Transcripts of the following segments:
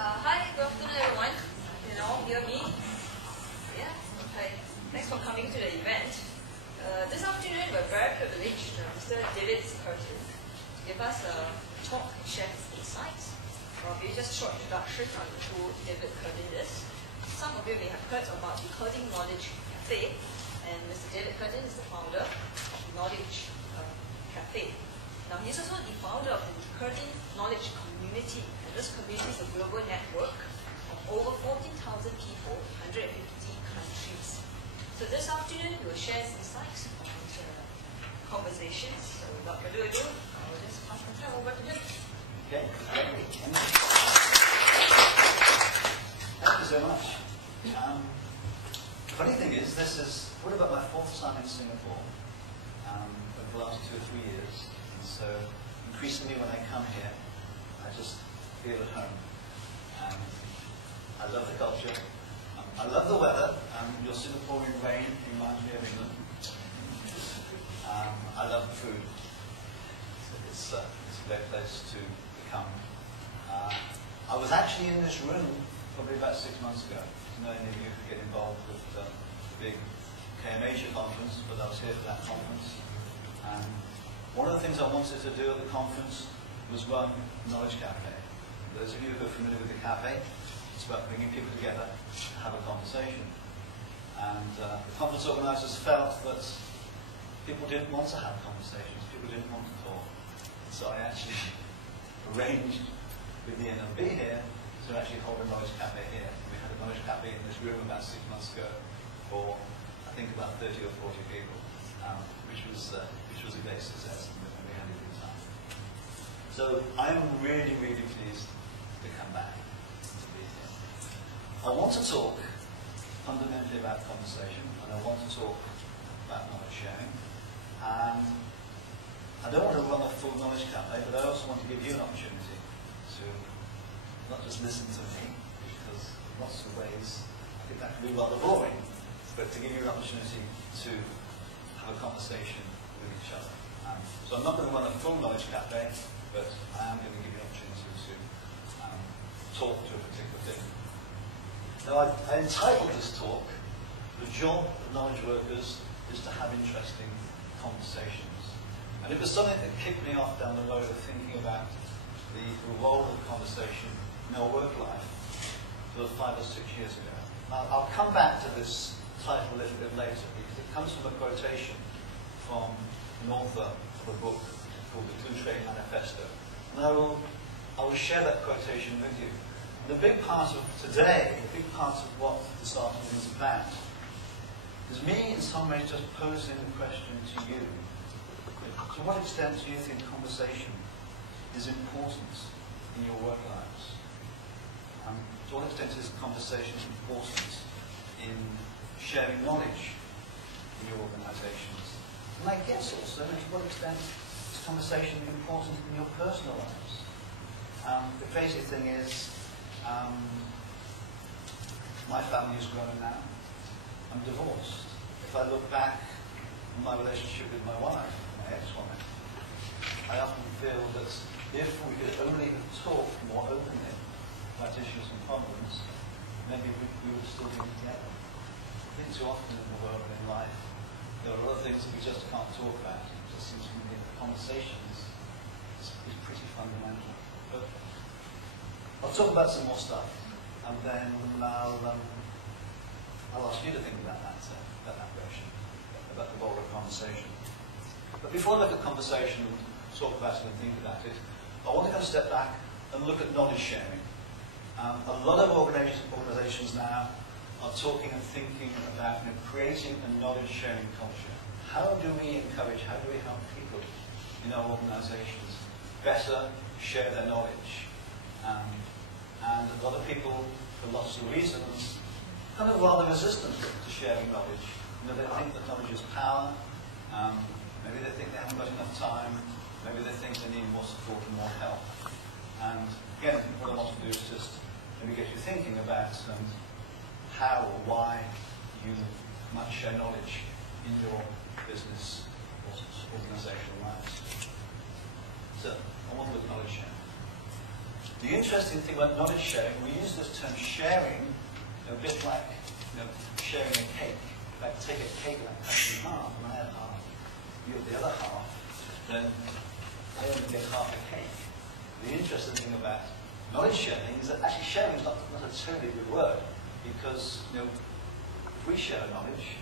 Hi, good afternoon everyone. Can you all hear me? Yeah? Hi. Thanks for coming to the event. This afternoon we're very privileged Mr. David Gurteen to give us a talk and share his insights. I'll give you just a short introduction on who David Gurteen is. Some of you may have heard about the Gurteen Knowledge Cafe, and Mr. David Gurteen is the founder of Knowledge Cafe. Now he's also the founder of the Gurteen Knowledge Community, and this community is a global network of over 14,000 people, 150 countries. So this afternoon we'll share his insights and conversations. So without further ado, I'll just pass the time over to him. Okay, thank you so much. The funny thing is, this is what about my fourth time in Singapore over the last 2 or 3 years. So increasingly when I come here, I just feel at home. And I love the culture. I love the weather. Your Singaporean rain reminds me of England. I love the food. It's a great place to come. I was actually in this room probably about 6 months ago. Many of you could get involved with the big KM Asia conference, but I was here for that conference. One of the things I wanted to do at the conference was run Knowledge Cafe. Those of you who are familiar with the cafe, it's about bringing people together to have a conversation. And the conference organisers felt that people didn't want to have conversations, people didn't want to talk. So I actually arranged with the NLB here to actually hold a Knowledge Cafe here. We had a Knowledge Cafe in this room about 6 months ago for, I think, about 30 or 40 people, which was a great success, and we had a good time. So I'm really, really pleased to come back to be here. I want to talk fundamentally about conversation, and I want to talk about knowledge sharing. And I don't want to run a full Knowledge Cafe, but I also want to give you an opportunity to not just listen to me, because in lots of ways I think that can be rather boring, but to give you an opportunity to have a conversation with each other. So I'm not going to run a full Knowledge Cafe, but I am going to give you an opportunity to talk to a particular thing. Now I entitled this talk, "The Job of Knowledge Workers is to Have Interesting Conversations." And it was something that kicked me off down the road of thinking about the role of conversation in our work life sort of 5 or 6 years ago. Now, I'll come back to this title a little bit later, because it comes from a quotation from an author of a book called The Two Trade Manifesto. And I will share that quotation with you. And the big part of today, the big part of what this afternoon is about, is me in some ways just posing the question to you. To what extent do you think conversation is important in your work lives? To what extent is conversation important in sharing knowledge in your organizations? And I guess also, to what extent is conversation important in your personal lives? The crazy thing is, my family is grown now. I'm divorced. If I look back on my relationship with my wife, my ex-wife, I often feel that if we could only talk more openly about issues and problems, maybe we would still be together. I think too often in the world and in life, there are a lot of things that we just can't talk about. It just seems to me that conversations is pretty fundamental. But I'll talk about some more stuff, and then I'll ask you to think about that question, about the role of conversation. But before I look at conversation and talk about it and think about it, I want to kind of step back and look at knowledge sharing. A lot of organizations now are talking and thinking about creating a knowledge sharing culture. How do we encourage, how do we help people in our organizations better share their knowledge? And a lot of people, for lots of reasons, kind of rather resistant to sharing knowledge. You know, they think that knowledge is power. Maybe they think they haven't got enough time. Maybe they think they need more support and more help. And again, what I want to do is just maybe get you thinking about how or why you might share knowledge in your business or organizational lives. So, I want to look at knowledge sharing. The interesting thing about knowledge sharing, we use this term sharing, a bit like sharing a cake. Like take a cake like cut in half, and I have half, you have the other half, then I only get half a cake. The interesting thing about knowledge sharing is that actually sharing is not necessarily a good word, because if we share knowledge,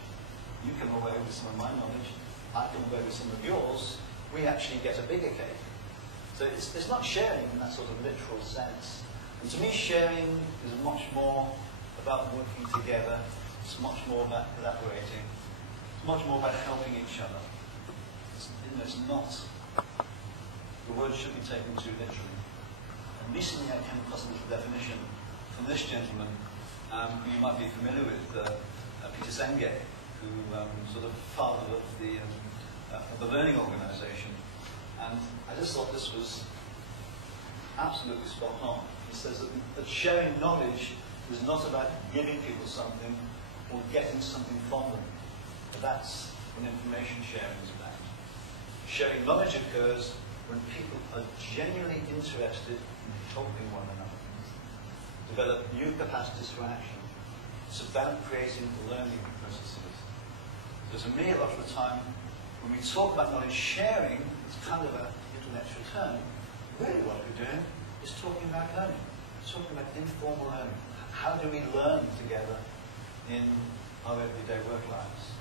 you come away with some of my knowledge, I come away with some of yours, we actually get a bigger cake. So it's not sharing in that sort of literal sense. And to me, sharing is much more about working together. It's much more about collaborating. It's much more about helping each other. It's not, the word should be taken too literally. And recently I came across a little definition from this gentleman, who you might be familiar with, Peter Senge, who sort of father of the learning organisation. And I just thought this was absolutely spot on. He says that sharing knowledge is not about giving people something or getting something from them. But that's what information sharing is about. Sharing knowledge occurs when people are genuinely interested in helping one another, develop new capacities for action. It's about creating learning processes. So to me, a lot of the time, when we talk about knowledge sharing, it's kind of an intellectual term. Really what we're doing is talking about learning. It's talking about informal learning. How do we learn together in our everyday work lives?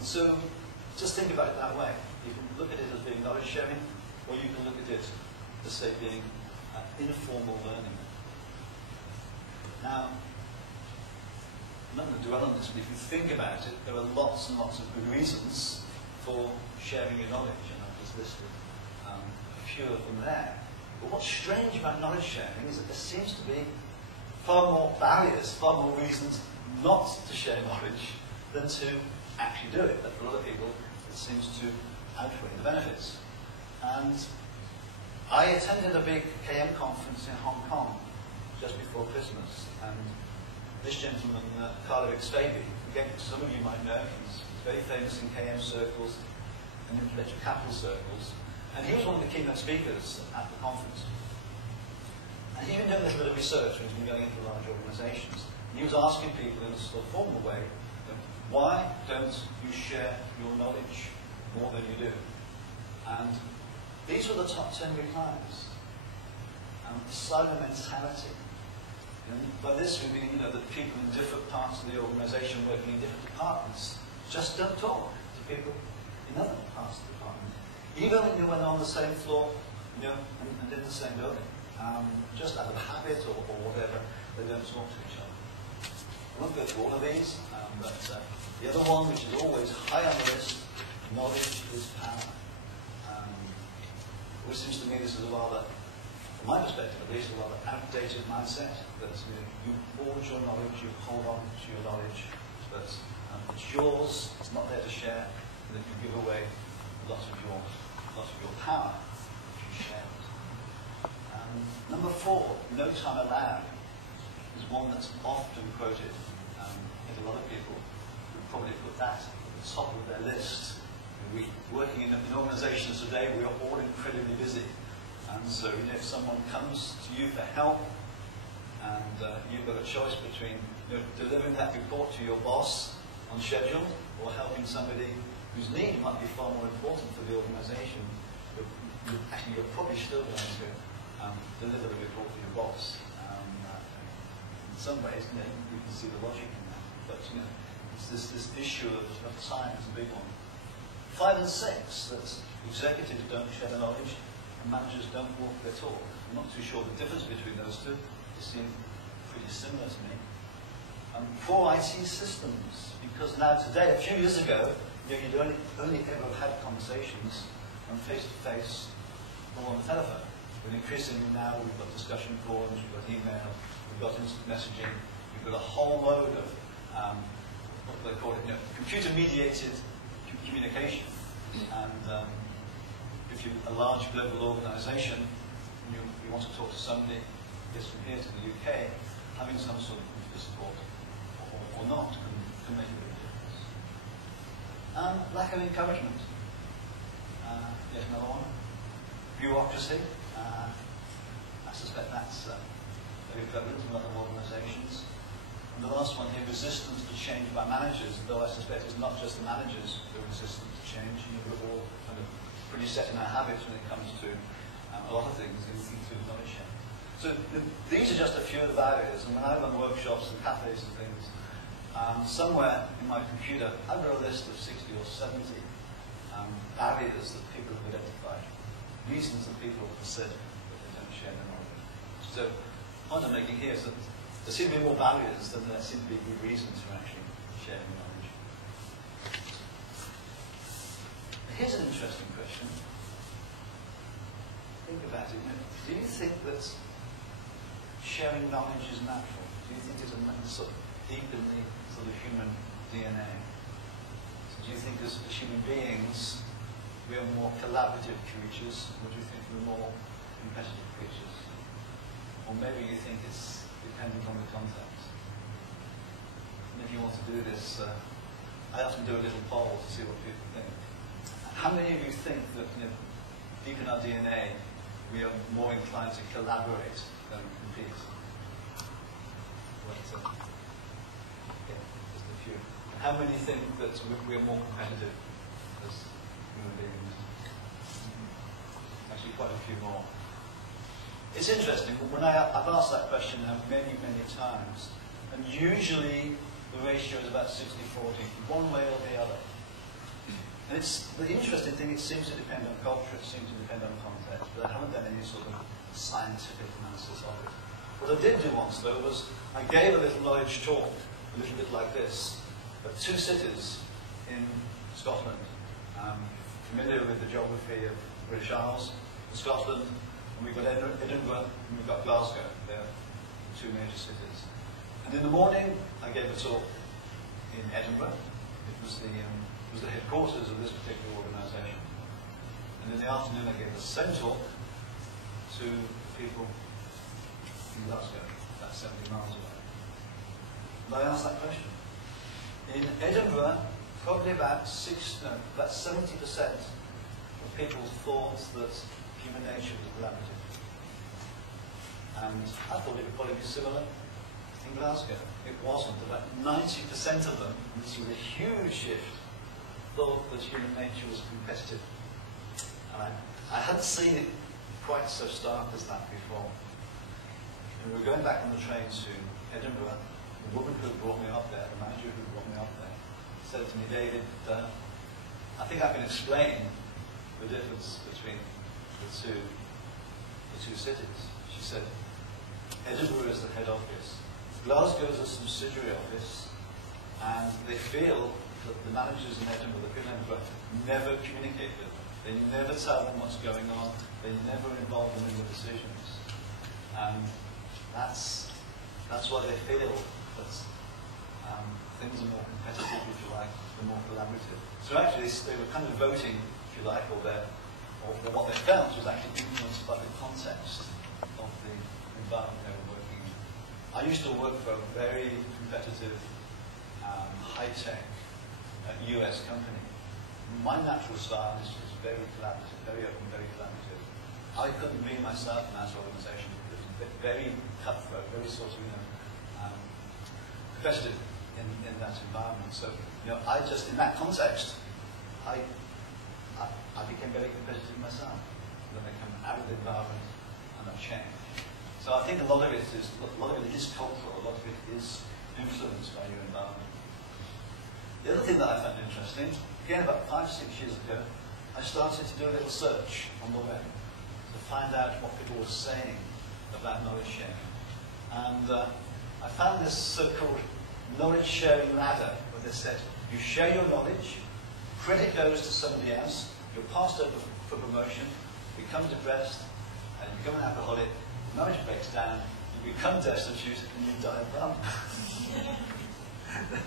So just think about it that way. You can look at it as being knowledge sharing, or you can look at it as, say, being informal learning. Now, I'm not going to dwell on this, but if you think about it, there are lots and lots of good reasons for sharing your knowledge, and I've just listed a few of them there. But what's strange about knowledge sharing is that there seems to be far more barriers, far more reasons not to share knowledge than to actually do it. But for other people, it seems to outweigh the benefits. And I attended a big KM conference in Hong Kong just before Christmas, and this gentleman, Carlo Xfabi, again, some of you might know, he's very famous in KM circles and intellectual capital circles, and he was one of the keynote speakers at the conference. And he'd been doing a little bit of research when he's been going into large organisations, and he was asking people in a sort of formal way, why don't you share your knowledge more than you do? And these were the top 10 replies. Silo mentality. And by this we mean, that people in different parts of the organisation working in different departments just don't talk to people in other parts of the department. Even when they're on the same floor, and in the same building. Just out of habit or whatever, they don't talk to each other. I won't go through all of these, but the other one, which is always high on the list, knowledge is power. Which seems to me this is a rather, from my perspective at least, a rather outdated mindset. That you hoard your knowledge, you hold on to your knowledge, but it's yours, it's not there to share, and then you give away lots of your power if you share it. Number 4, no time allowed, is one that's often quoted. I think a lot of people would probably put that at the top of their list. Working in organisations today, we are all incredibly busy. And so if someone comes to you for help, and you've got a choice between delivering that report to your boss on schedule, or helping somebody whose need might be far more important for the organisation, you're probably still going to deliver the report to your boss. In some ways, you can see the logic in that. But it's this issue of time is a big one. 5 and 6, that executives don't share the knowledge and managers don't walk their talk. I'm not too sure the difference between those two. They seem pretty similar to me. Poor IT systems, because now today, a few years ago, you'd only ever had conversations face-to-face or on the telephone. But increasingly now, we've got discussion forums, we've got email, we've got instant messaging, we've got a whole load of, what do they call it, computer-mediated communication. And if you're a large global organisation, and you want to talk to somebody, yes, from here to the UK, having some sort of computer support or not can make a big difference. Lack of encouragement. Here's another one. Bureaucracy. I suspect that's very prevalent in other organisations. And the last one here, resistance to change by managers, though I suspect it's not just the managers who are resistant to change. We're all kind of pretty set in our habits when it comes to a lot of things, including knowledge sharing. So these are just a few of the barriers, and when I run workshops and cafes and things, somewhere in my computer I've got a list of 60 or 70 barriers that people have identified, reasons that people have said that they don't share their knowledge. So the point I'm making here is that there seem to be more barriers than there seem to be good reasons for actually sharing knowledge. Here's an interesting question. Think about it. Do you think that sharing knowledge is natural? Do you think it's sort of deep in the sort of human DNA? So do you think as human beings we are more collaborative creatures, or do you think we're more competitive creatures? Or maybe you think it's dependent on the context. And if you want to do this, I often do a little poll to see what people think. How many of you think that deep in our DNA we are more inclined to collaborate than compete? Yeah, just a few. How many think that we are more competitive as human beings? Actually, quite a few more. It's interesting, when I've asked that question now many, many times, and usually the ratio is about 60-40, one way or the other. And it's the interesting thing, it seems to depend on culture, it seems to depend on context, but I haven't done any sort of scientific analysis of it. What I did do once, though, was I gave a little knowledge talk, a little bit like this, at 2 cities in Scotland. Familiar with the geography of British Isles, in Scotland, and we've got Edinburgh, and we've got Glasgow. They're 2 major cities. And in the morning, I gave a talk in Edinburgh. It was the headquarters of this particular organisation. And in the afternoon, I gave the same talk to people in Glasgow, about 70 miles away. And I asked that question. In Edinburgh, probably about 70% of people thought that human nature was collaborative. And I thought it would probably be similar in Glasgow. It wasn't. About 90% of them, and this was a huge shift, thought that human nature was competitive. And I hadn't seen it quite so stark as that before. And we were going back on the train to Edinburgh. The woman who brought me up there, the manager who brought me up there, said to me, David, I think I can explain the difference between the two cities. She said, Edinburgh is the head office. Glasgow is a subsidiary office, and they feel that the managers in Edinburgh, the people in Edinburgh, never communicate with them. They never tell them what's going on. They never involve them in the decisions. And that's why they feel that things are more competitive, if you like, they're more collaborative. So actually, they were kind of voting, if you like, or what they felt was actually influenced by the context of the environment they were working in. I used to work for a very competitive, high-tech US company. My natural style is very collaborative, very open, very collaborative. I couldn't be myself in that organisation. It was very cutthroat, very sort of, competitive in that environment. So, I just, in that context, I became very competitive myself. Then I come out of the environment and I've changed. So I think a lot of it is cultural, a lot of it is influenced by your environment. The other thing that I found interesting, again about 5 or 6 years ago, I started to do a little search on the web to find out what people were saying about knowledge sharing. And I found this so-called knowledge sharing ladder, where they said, you share your knowledge, credit goes to somebody else, you're passed over for promotion, you become depressed, and you become an alcoholic, knowledge breaks down, you become destitute, and you die of rum.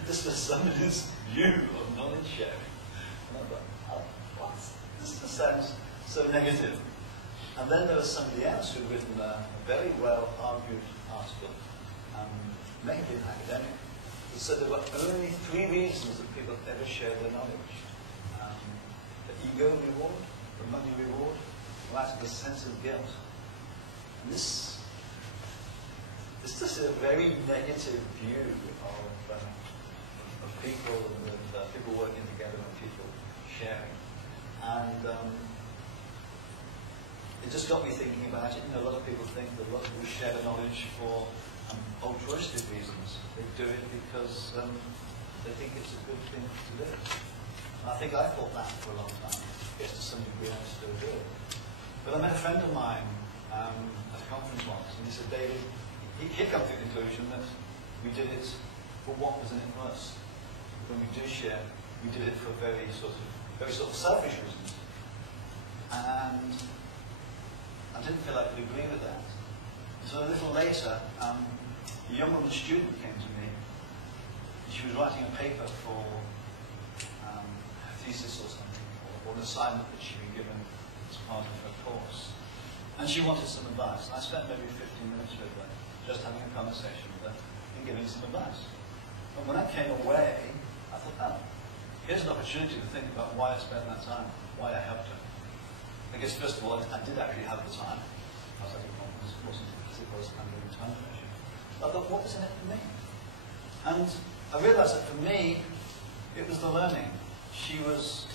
This was somebody's view of knowledge sharing. And I thought, oh, what? This just sounds so negative. And then there was somebody else who had written a very well-argued article, mainly an academic, that said there were only 3 reasons that people ever share their knowledge. The ego reward, the money reward, or out of a sense of guilt. And this it's just a very negative view of people and people working together and people sharing. And it just got me thinking about it. You know, a lot of people think that a lot of people share the knowledge for altruistic reasons. They do it because they think it's a good thing to do. And I think I thought that for a long time. Yes, to some degree I still do it. But I met a friend of mine at a conference once, and he said, David, he'd come to the conclusion that we did it for what was in it for us. When we do share, we did it for very sort of selfish reasons. And I didn't feel I could agree with that. So a little later, a young woman student came to me. She was writing a paper for her thesis or something, or an assignment that she'd been given as part of her course. And she wanted some advice. I spent maybe 15 minutes with her, just having a conversation with her and giving some advice. And when I came away, I thought, oh, here's an opportunity to think about why I spent that time, why I helped her. I guess first of all, I did actually have the time. I was at a conference, it wasn't because it was kind of a time pressure. I thought, what was in it for me? And I realized that for me, it was the learning. She was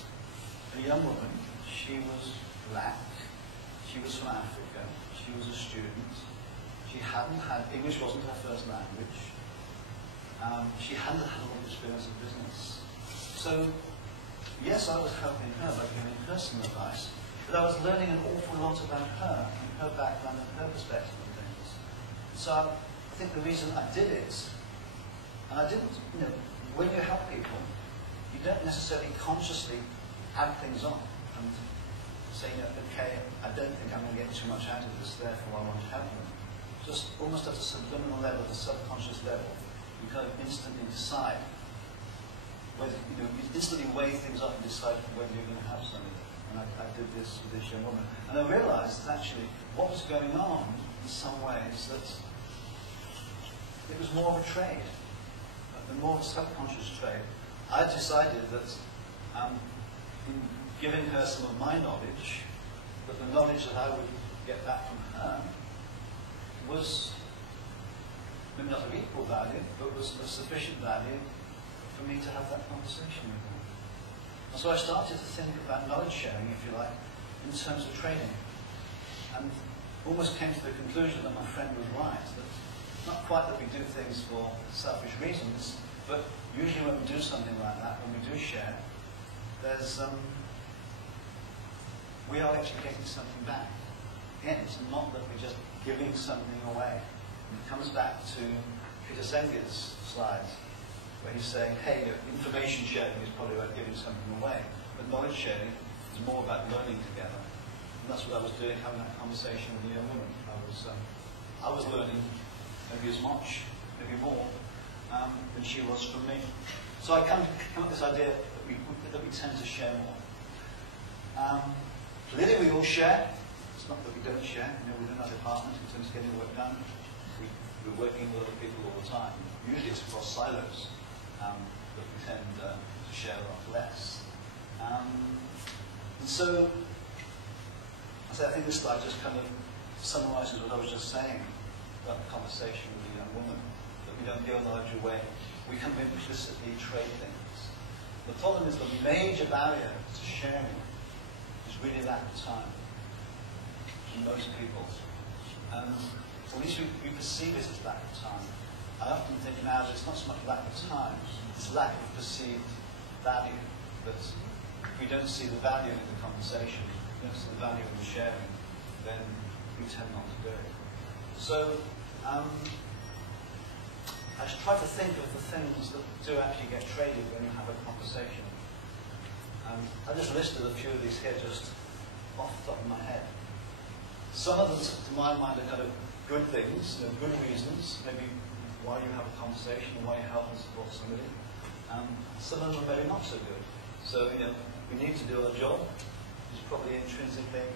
a young woman. She was black. She was from Africa. She was a student. She hadn't had, English wasn't her first language. She hadn't had a lot of experience in business. So, yes, I was helping her by giving her some advice, but I was learning an awful lot about her and her background and her perspective on things. So I think the reason I did it, and I didn't, you know, when you help people, you don't necessarily consciously add things on and say, you know, okay, I don't think I'm going to get too much out of this, therefore I want to help them. Just almost at a subliminal level, at a subconscious level, you kind of instantly decide whether, you know, you instantly weigh things up and decide whether you're going to have something. And I did this with this young woman. And I realized that actually what was going on in some ways that it was more of a trade, a more subconscious trade. I decided that in giving her some of my knowledge, that the knowledge that I would get back from her was maybe not of equal value, but was of sufficient value for me to have that conversation with her. And so I started to think about knowledge sharing, if you like, in terms of trading. And almost came to the conclusion that my friend was right, that not quite that we do things for selfish reasons, but usually when we do something like that, when we do share, there's we are actually getting something back. Again, it's not that we're just giving something away. And it comes back to Peter Senger's slides, where he's saying, hey, information sharing is probably about giving something away, but knowledge sharing is more about learning together. And that's what I was doing, having that conversation with the young woman. I was learning maybe as much, maybe more, than she was from me. So I come up with this idea that we tend to share more. Politically, we all share. It's not that we don't share. You know, within our department, in terms of getting work done, we're working with other people all the time. Usually it's across silos that we tend to share a lot less. And so, I think this slide just kind of summarizes what I was just saying about the conversation with the young woman, that we don't give knowledge away. We can implicitly trade things. The problem is the major barrier to sharing is really lack of time for most people. And at least we perceive it as lack of time. I often think now that it's not so much lack of time, it's lack of perceived value. That if we don't see the value in the conversation, we don't see the value in the sharing, then we tend not to do it. So I should try to think of the things that do actually get traded when you have a conversation. I just listed a few of these here just off the top of my head. Some of them, to my mind, are kind of good things, you know, good reasons, maybe why you have a conversation and why you help and support somebody. Some of them are maybe not so good. So, you know, we need to do our job, which is probably intrinsically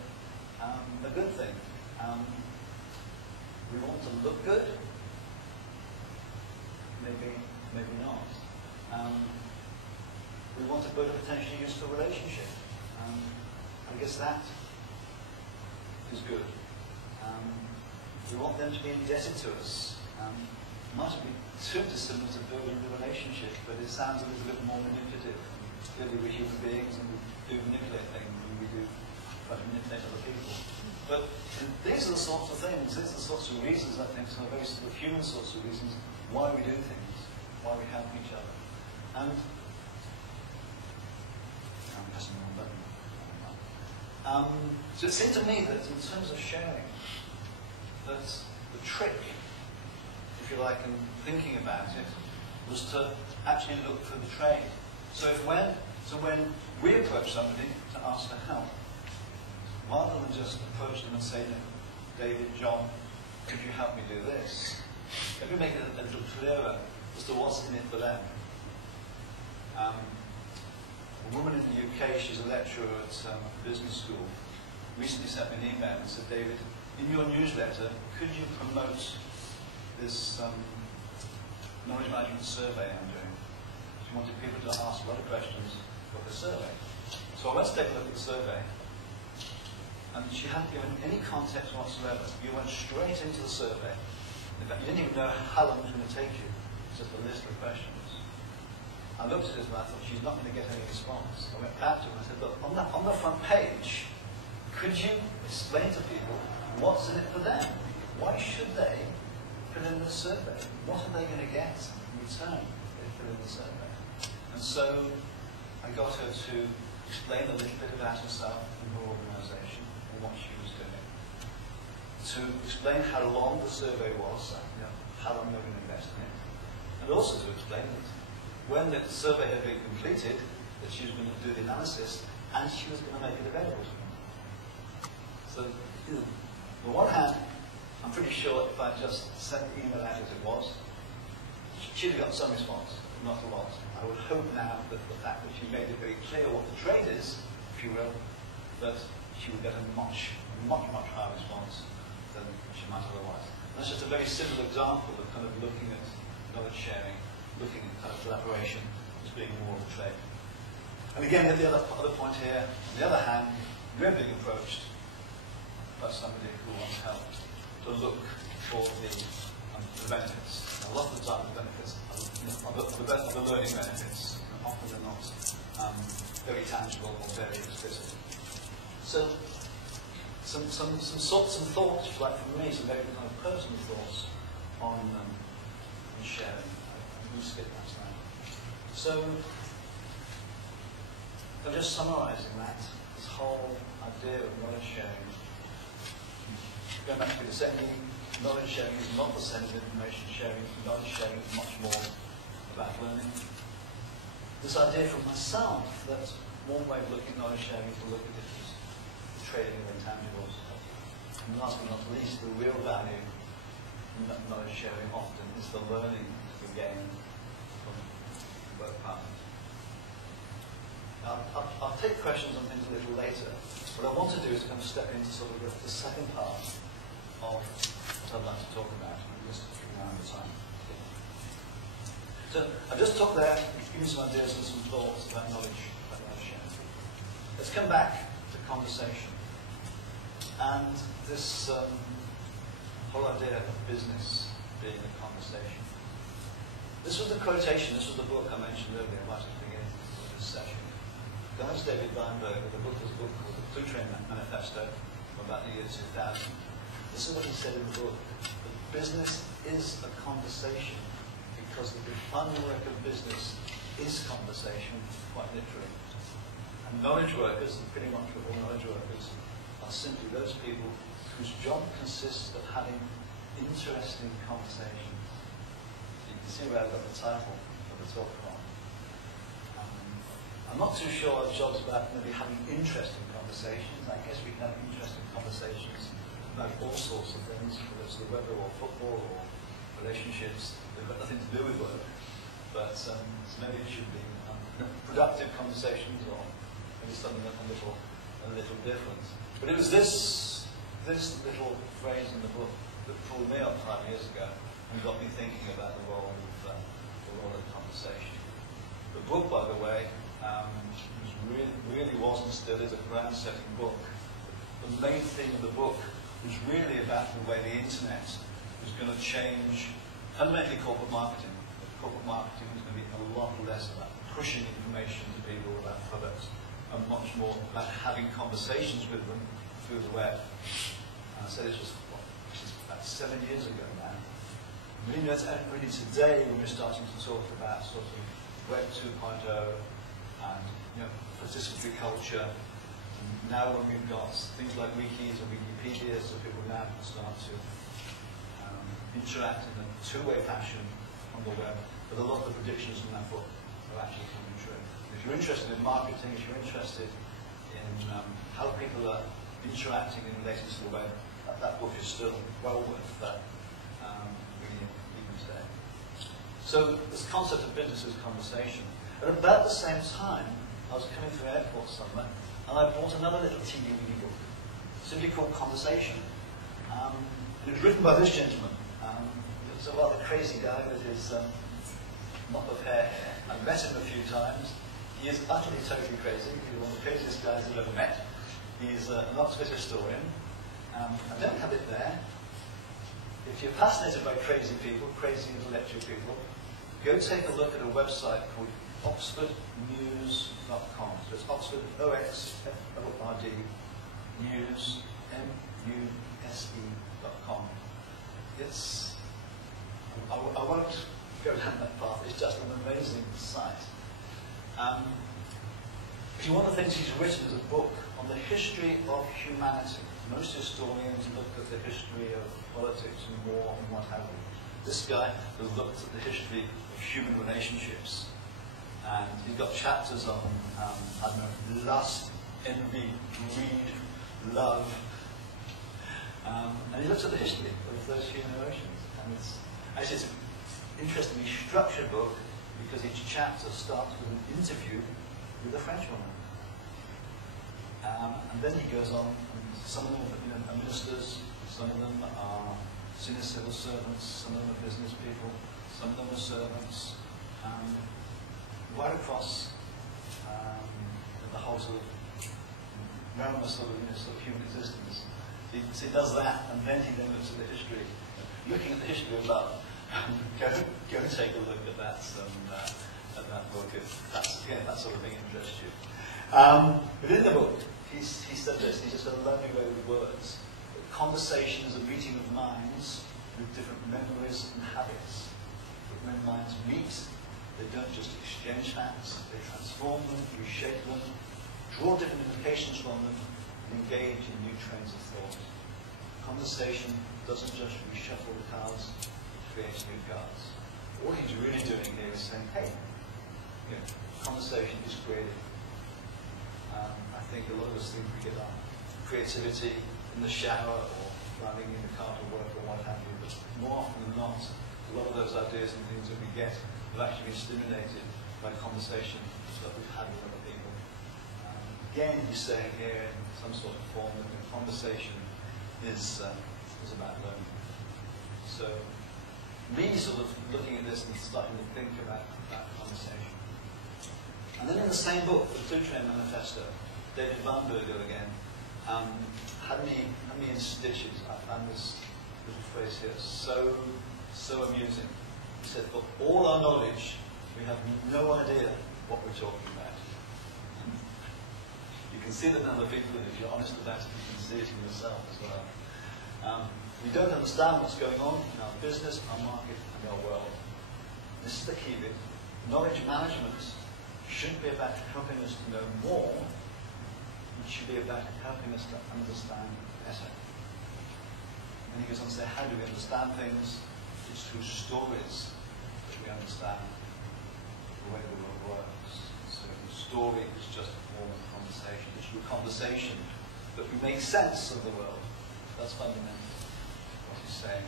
a good thing. We want to look good, maybe not. We want to build a potentially useful relationship. I guess that is good. We want them to be indebted to us. Might be too dissimilar to building the relationship, but it sounds a little bit more manipulative. Clearly we're human beings and we do manipulate things, and we do try to manipulate other people. But these are the sorts of things, these are the sorts of reasons, I think, some very sort of human sorts of reasons why we do things, why we help each other. And I'm pressing the wrong button. So it seemed to me that in terms of sharing, that the trick, if you like, in thinking about it, was to actually look for the trade. So when we approach somebody to ask for help, rather than just approach them and say, David, John, could you help me do this? Let me make it a little clearer as to what's in it for them. A woman in the UK, she's a lecturer at a business school, recently sent me an email and said, David, in your newsletter, could you promote this knowledge management survey I'm doing? She wanted people to ask a lot of questions for the survey. So I went to take a look at the survey, and she hadn't given any context whatsoever. You went straight into the survey. In fact, you didn't even know how long it was going to take you. It's just a list of questions. I looked at it and I thought, she's not going to get any response. I went back to her and I said, look, on the front page, could you explain to people what's in it for them? Why should they fill in the survey? What are they going to get in return if they fill in the survey? And so I got her to explain a little bit about herself and her organisation and what she was doing. To explain how long the survey was, how long they were going to invest in it. And also to explain that when the survey had been completed, that she was going to do the analysis and she was going to make it available to them. So, on the one hand, I'm pretty sure if I just sent the email out as it was, she'd have got some response, not a lot. I would hope now that the fact that she made it very clear what the trade is, if you will, that she would get a much higher response than she might otherwise. And that's just a very simple example of kind of looking at knowledge sharing, looking at kind of collaboration as being more of a trade. And again, the other point here, on the other hand, we're being approached by somebody who wants help to look for the benefits. And a lot of the time the benefits are the learning benefits, often they're not very tangible or very explicit. So some thoughts, like for me, some very kind of personal thoughts on sharing. I'm skip that slide. So I'm just summarising that, this whole idea of knowledge sharing. Going back to the second, knowledge sharing is not the same as information sharing. Knowledge sharing is much more about learning. This idea from myself that one way of looking at knowledge sharing is to look at it as the trading of intangibles. And last but not least, the real value in knowledge sharing often is the learning we gain from both partners. Now, I'll take questions on things a little later. What I want to do is kind of step into sort of the second part of what I'd like to talk about, and just around the time. So I've just talked there, given some ideas and some thoughts about knowledge sharing. Let's come back to conversation. And this whole idea of business being a conversation. This was the quotation, this was the book I mentioned earlier, right at the beginning of this session. That was David Weinberg, the book was a book called The Blue Train Manifesto from about the year 2000. This is what he said in the book. That business is a conversation because the defining work of business is conversation, quite literally. And knowledge workers, and pretty much all knowledge workers, are simply those people whose job consists of having interesting conversations. You can see where I've got the title for the talk from. I'm not too sure our job's about maybe having interesting conversations. I guess we can have interesting conversations about all sorts of things, whether it's the weather or football or relationships. They've got nothing to do with work. But so maybe it should be productive conversations or maybe something a little different. But it was this little phrase in the book that pulled me up 5 years ago and got me thinking about the role of conversation. The book, by the way, really was and still is a ground-setting book. The main theme of the book was really about the way the internet was going to change fundamentally corporate marketing. Corporate marketing is going to be a lot less about pushing information to people about products and much more about having conversations with them through the web. And I said this was about 7 years ago now. Really today when we're starting to talk about sort of Web 2.0 and participatory culture. And now when we've got things like wikis and Wikipedia, so people now can start to interact in a two-way fashion on the web. But a lot of the predictions in that book are actually coming true. If you're interested in marketing, if you're interested in how people are interacting in relation to the web, that book is still well worth that reading even today. So this concept of business is conversation. At about the same time, I was coming through airport somewhere, and I bought another little teeny weeny book, simply called Conversation. It was written by this gentleman. He was a rather crazy guy with his mop of hair. I've met him a few times. He is utterly, totally crazy. He's one of the craziest guys I've ever met. He's an Oxford historian. I don't have it there. If you're fascinated by crazy people, crazy intellectual people, go take a look at a website called oxfordnews.com. So it's Oxford, O-X-F-O-R-D, news, M-U-S-E.com. It's, I won't go down that path, it's just an amazing site. One of the things he's written is a book on the history of humanity. Most historians look at the history of politics and war and what have you. This guy has looked at the history of human relationships. And he's got chapters on, I don't know, lust, envy, greed, love. And he looks at the history of those human relations. And it's an interestingly structured book because each chapter starts with an interview with a Frenchwoman. And then he goes on, and some of them are ministers, some of them are senior civil servants, some of them are business people, some of them are servants. Right across the whole sort of realm of sort of human existence. He does that, and then he looks at the history. Looking at the history of love, go and take a look at that book if that sort of thing interests you. But in the book, he said this, he just a lovely way with words. Conversation is a meeting of minds with different memories and habits. But when minds meet, they don't just exchange facts, they transform them, reshape them, draw different implications from them, and engage in new trains of thought. Conversation doesn't just reshuffle the cards, it creates new cards. All he's really doing here is saying, hey, conversation is creative. I think a lot of us think we get our creativity in the shower or driving in the car to work or what have you, but more often than not, a lot of those ideas and things that we get have actually been stimulated by conversation that we've had with other people. Again, he's saying here in some sort of form that the conversation is about learning. So, me sort of looking at this and starting to think about that conversation. And then in the same book, the Two Train Manifesto, David Barnberger again had me in stitches. I found this little phrase here so amusing. He said, for all our knowledge, we have no idea what we're talking about. You can see that in other people, and if you're honest about it, you can see it in yourself as well. We don't understand what's going on in our business, our market, and our world. This is the key bit. Knowledge management shouldn't be about helping us to know more. It should be about helping us to understand better. And he goes on to say, how do we understand things? It's through stories that we understand the way the world works. So the story is just a form of conversation. It's through conversation that we make sense of the world. That's fundamentally what he's saying.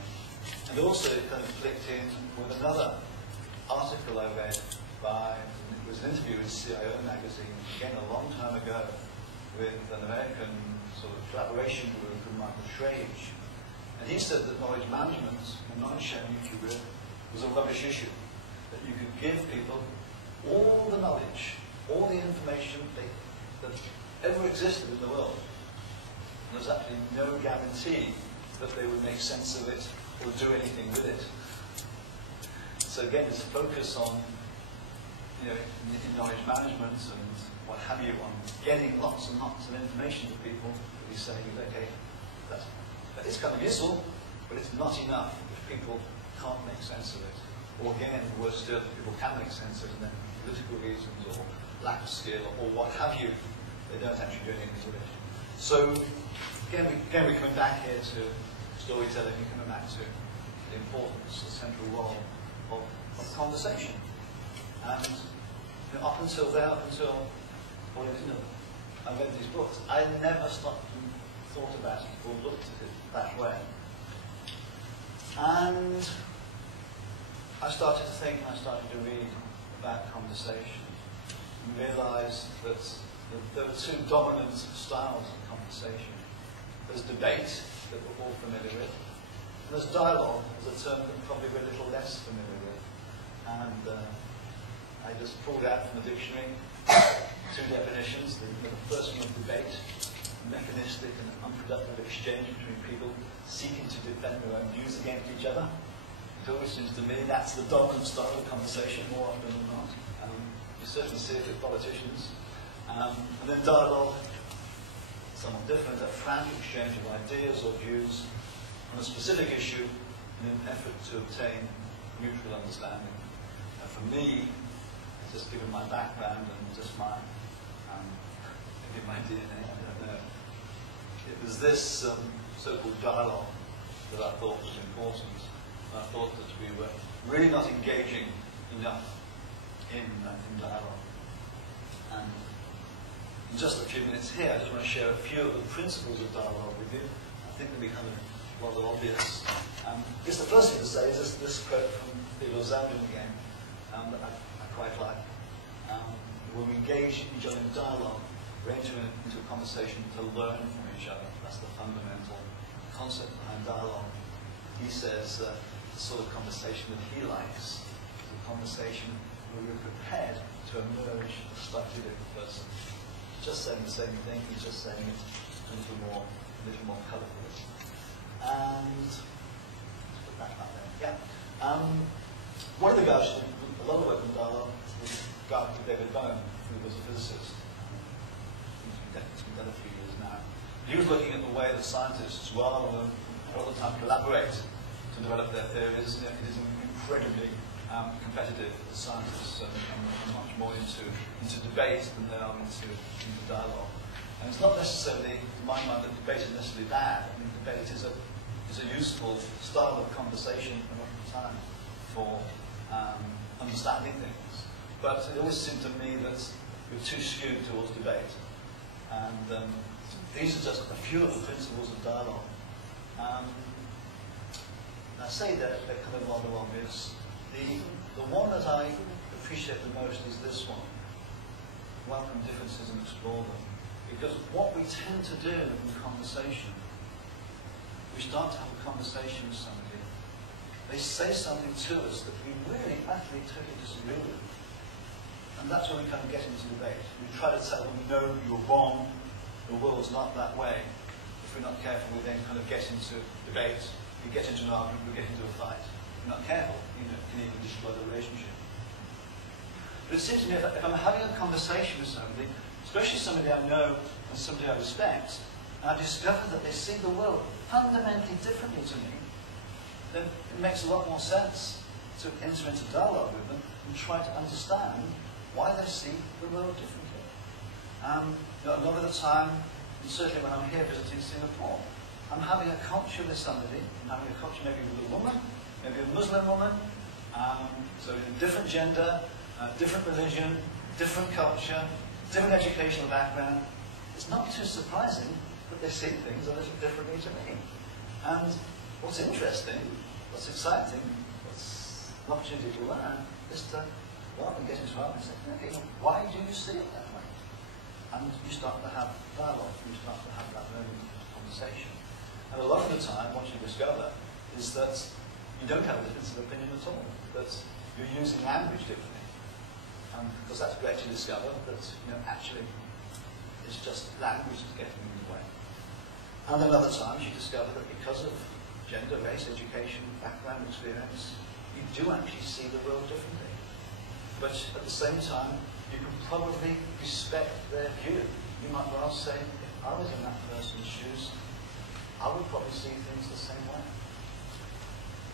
And also it kind of clicked in with another article I read by, it was an interview with CIO magazine, again a long time ago, with an American sort of collaboration group called Michael Schrage. And he said that knowledge management, and knowledge sharing, if you will, was a rubbish issue. That you could give people all the knowledge, all the information that ever existed in the world. And there's actually no guarantee that they would make sense of it or do anything with it. so again, this focus on, in knowledge management and what have you, on getting lots and lots of information to people, that he's saying, okay, that is kind of useful, but it's not enough if people can't make sense of it. Or again, worse still, people can make sense of it, and then for political reasons or lack of skill or what have you, they don't actually do anything with it. So again, we're coming back here to storytelling, we're coming back to the importance, the central role of conversation. And up until there, I read these books, I never stopped and thought about it or looked at it that way. And I started to think, and I started to read about conversation, and realised that there are two dominant styles of conversation. There's debate, that we're all familiar with, and there's dialogue, as a term that probably we're a little less familiar with. And I just pulled out from the dictionary two definitions. The first one of debate, mechanistic and unproductive exchange between people seeking to defend their own views against each other. It always seems to me that's the dominant style of conversation more often than not. You certainly see it with politicians. And then dialogue, somewhat different, a frank exchange of ideas or views on a specific issue in an effort to obtain mutual understanding. And for me, just given my background and just my maybe my DNA, I don't know, it was this so-called dialogue that I thought was important. And I thought that we were really not engaging enough in dialogue. And in just a few minutes here, I just want to share a few of the principles of dialogue with you. I think they'll be kind of rather obvious. I guess the first thing to say is this quote from Theodore Zauden again, that I quite like. When we engage each other in dialogue, we're entering into a conversation to learn from each other. That's the fundamental concept behind dialogue. He says the sort of conversation that he likes is a conversation where we're prepared to emerge a slightly different person. Just saying the same thing, he's just saying it a little more colourful. And let's put that back there. Yeah. One of the guys who did a lot of work in dialogue was a guy called David Bohm, who was a physicist. He's been done a few years now. He was looking at the way that scientists, rather than all the time collaborate to develop their theories, it is incredibly competitive. The scientists are much more into debate than they are into dialogue. And it's not necessarily, in my mind, that debate is necessarily bad. I mean, debate is a useful style of conversation a lot of the time for understanding things. But it always seemed to me that we're too skewed towards debate. And these are just a few of the principles of dialogue. I say that they're kind of rather obvious. The one that I appreciate the most is this one. Welcome differences and explore them. Because what we tend to do in conversation, we start to have a conversation with somebody. They say something to us that we really, utterly, totally disagree with. And that's when we kind of get into debate. We try to tell them, no, you're wrong, the world's not that way. If we're not careful, we then kind of get into debate, we get into an argument, we get into a fight. If we're not careful, it can even destroy the relationship. But it seems to me if I'm having a conversation with somebody, especially somebody I know and somebody I respect, and I discover that they see the world fundamentally differently to me, then it makes a lot more sense to enter into dialogue with them and try to understand why they see the world differently. A lot of the time, and certainly when I'm here visiting Singapore, I'm having a culture with somebody, I'm having a culture maybe with a woman, maybe a Muslim woman, so a different gender, different religion, different culture, different educational background. It's not too surprising that they see things a little differently to me. And what's interesting, what's exciting, what's an opportunity to learn, is to rather than get into argument and say, okay, why do you see it that way? And you start to have dialogue, you start to have that moment of conversation. And a lot of the time, what you discover is that you don't have a difference of opinion at all, that you're using language differently. Because that's great to discover that actually it's just language that's getting in the way. And then other times you discover that because of gender, race, education, background, experience, you do actually see the world differently. But at the same time, you can probably respect their view. You might well say, if I was in that person's shoes, I would probably see things the same way.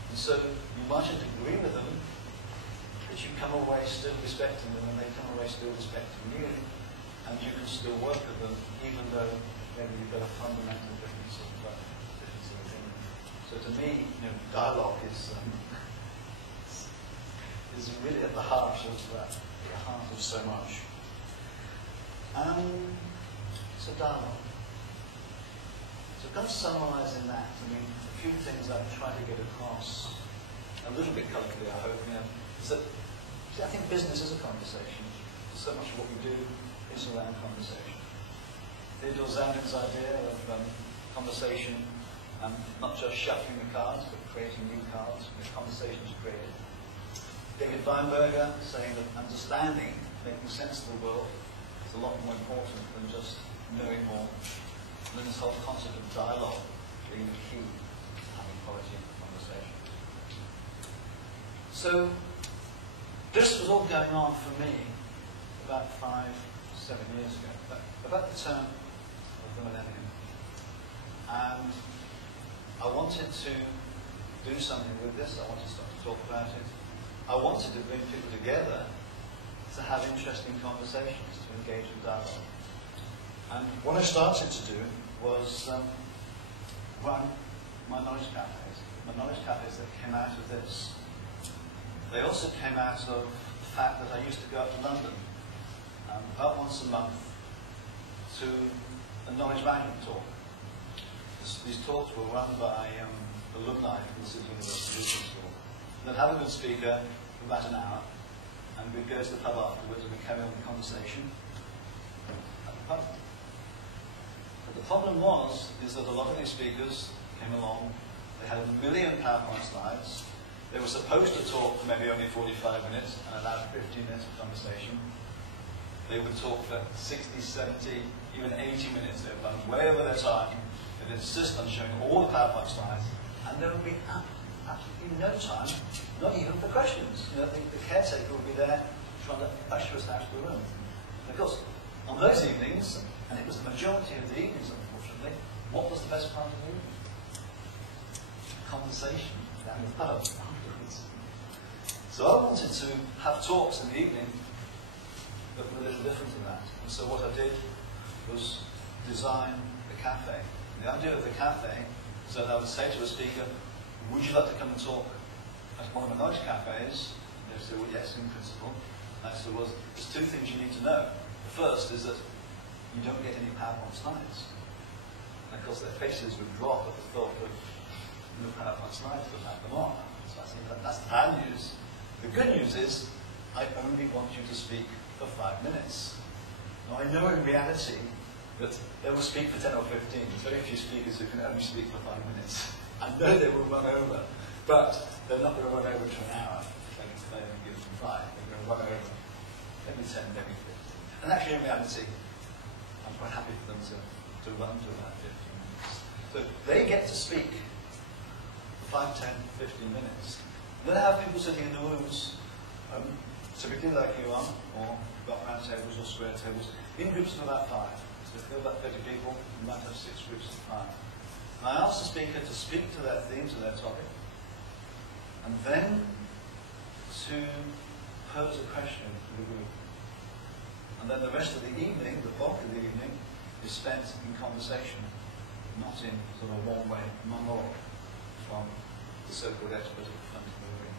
And so you mightn't agree with them, but you come away still respecting them, and they come away still respecting you, and you can still work with them, even though maybe you've got a fundamental difference of opinion. So to me, dialogue is really at the heart of so much. So dialogue. So I'm going to summarise in that. A few things I've tried to get across, a little bit colourfully, I hope. Is that I think business is a conversation. So much of what we do is around conversation. Theodore Zanin's idea of conversation, not just shuffling the cards, but creating new cards, with conversations created. David Weinberger saying that understanding, making sense of the world, is a lot more important than just knowing more. And then this whole concept of dialogue being the key to having quality conversation. So this was all going on for me about 5-7 years ago, about the turn of the millennium. And I wanted to do something with this. I wanted to start to talk about it. I wanted to bring people together to have interesting conversations, to engage in dialogue. And what I started to do was run my knowledge cafes. My knowledge cafes that came out of this. They also came out of the fact that I used to go up to London about once a month to a knowledge management talk. These talks were run by alumni from the City University Business School. And they'd have a good speaker for about an hour, and we'd go to the pub afterwards and we'd carry on the conversation at the pub. But the problem is that a lot of these speakers came along, they had 1 million PowerPoint slides, they were supposed to talk for maybe only 45 minutes and allowed 15 minutes of conversation. They would talk for 60, 70, even 80 minutes. They would run way over their time. They'd insist on showing all the PowerPoint slides, and there would be absolutely no time, not even for questions. The caretaker would be there trying to usher us out of the room. And of course, on those evenings, and it was the majority of the evenings, unfortunately, what was the best part of the evening? Conversation down the pub afterwards. So I wanted to have talks in the evening that were a little different than that. And so what I did was design the cafe. And the idea of the cafe is that I would say to a speaker, would you like to come and talk at one of my knowledge cafes? And they would say, well, yes, in principle. And I said, well, there's two things you need to know. The first is that you don't get any PowerPoint slides. And of course, their faces would drop at the thought of no PowerPoint slides to have them on. So I think that's the bad news. The good news is, I only want you to speak for 5 minutes. Now, I know in reality that they will speak for 10 or 15. There's very few speakers who can only speak for 5 minutes. I know they will run over, but they're not going to run over to an hour. If I only give them 5, they're going to run over maybe 10, maybe 15. And actually, in reality, I'm quite happy for them to run to about 15 minutes. So they get to speak for 5, 10, 15 minutes. And then I have people sitting in the rooms, typically like you are, or got round tables or square tables, in groups of about 5. So if there are about 30 people, you might have 6 groups of 5. And I ask the speaker to speak to their theme, to their topic, and then to pose a question to the group. And then the rest of the evening, the bulk of the evening, is spent in conversation, not in sort of a one-way monologue from the so-called expert at the front of the room.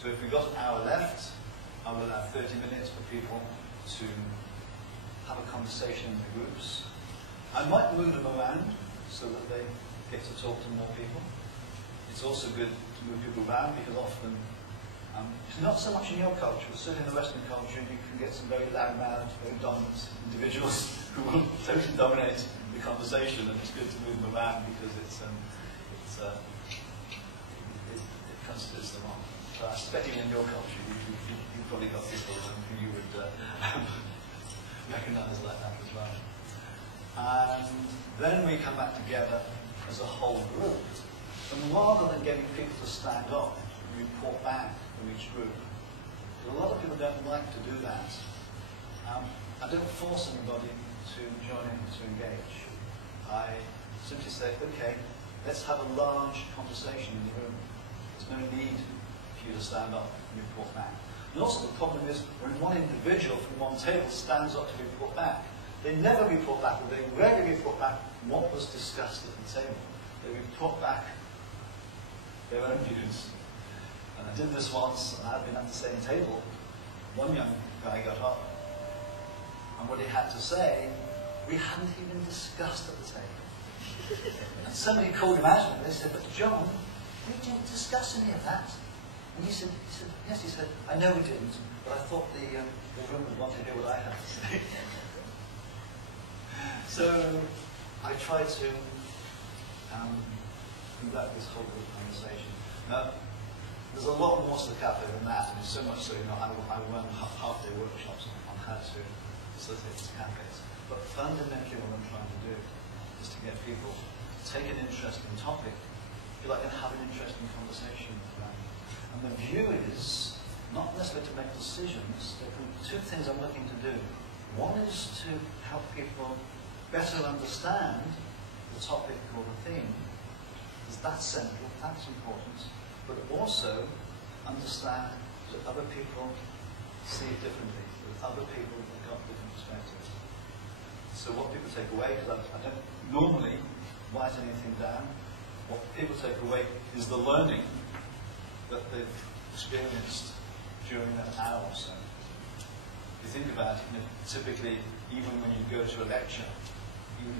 So if we've got an hour left, I will allow 30 minutes for people to have a conversation in the groups. I might move them around so that they get to talk to more people. It's also good to move people around because often, it's not so much in your culture, but certainly in the Western culture, you can get some very loud-mouthed, very dominant individuals who will totally dominate the conversation, and it's good to move them around because it considers them on. So I suspect even in your culture, you've probably got people who you would recognise like that as well. And then we come back together as a whole group. And rather than getting people to stand up report back from each group. But a lot of people don't like to do that. I don't force anybody to join in, to engage. I simply say, okay, let's have a large conversation in the room. There's no need for you to stand up and report back. And also the problem is when one individual from one table stands up to report back, they never report back, or they rarely report back what was discussed at the table. They report back their own views. And I did this once, and I'd been at the same table. One young guy got up, and what he had to say, we hadn't even discussed at the table. And somebody called him out and they said, but John, we didn't discuss any of that. And he said, yes, he said, I know we didn't, but I thought the room would want to hear what I had to say. So I tried to conduct this whole group conversation. Now, there's a lot more to the cafe than that, and so much so, I run half-day workshops on how to facilitate these cafes. But fundamentally what I'm trying to do is to get people to take an interesting topic, if you like, and have an interesting conversation with them. And the view is not necessarily to make decisions. There are two things I'm looking to do. One is to help people better understand the topic or the theme, because that's central, that's important, but also understand that other people see it differently, that other people have got different perspectives. So what people take away, because I don't normally write anything down, what people take away is the learning that they've experienced during that hour or so. If you think about it, typically, even when you go to a lecture, even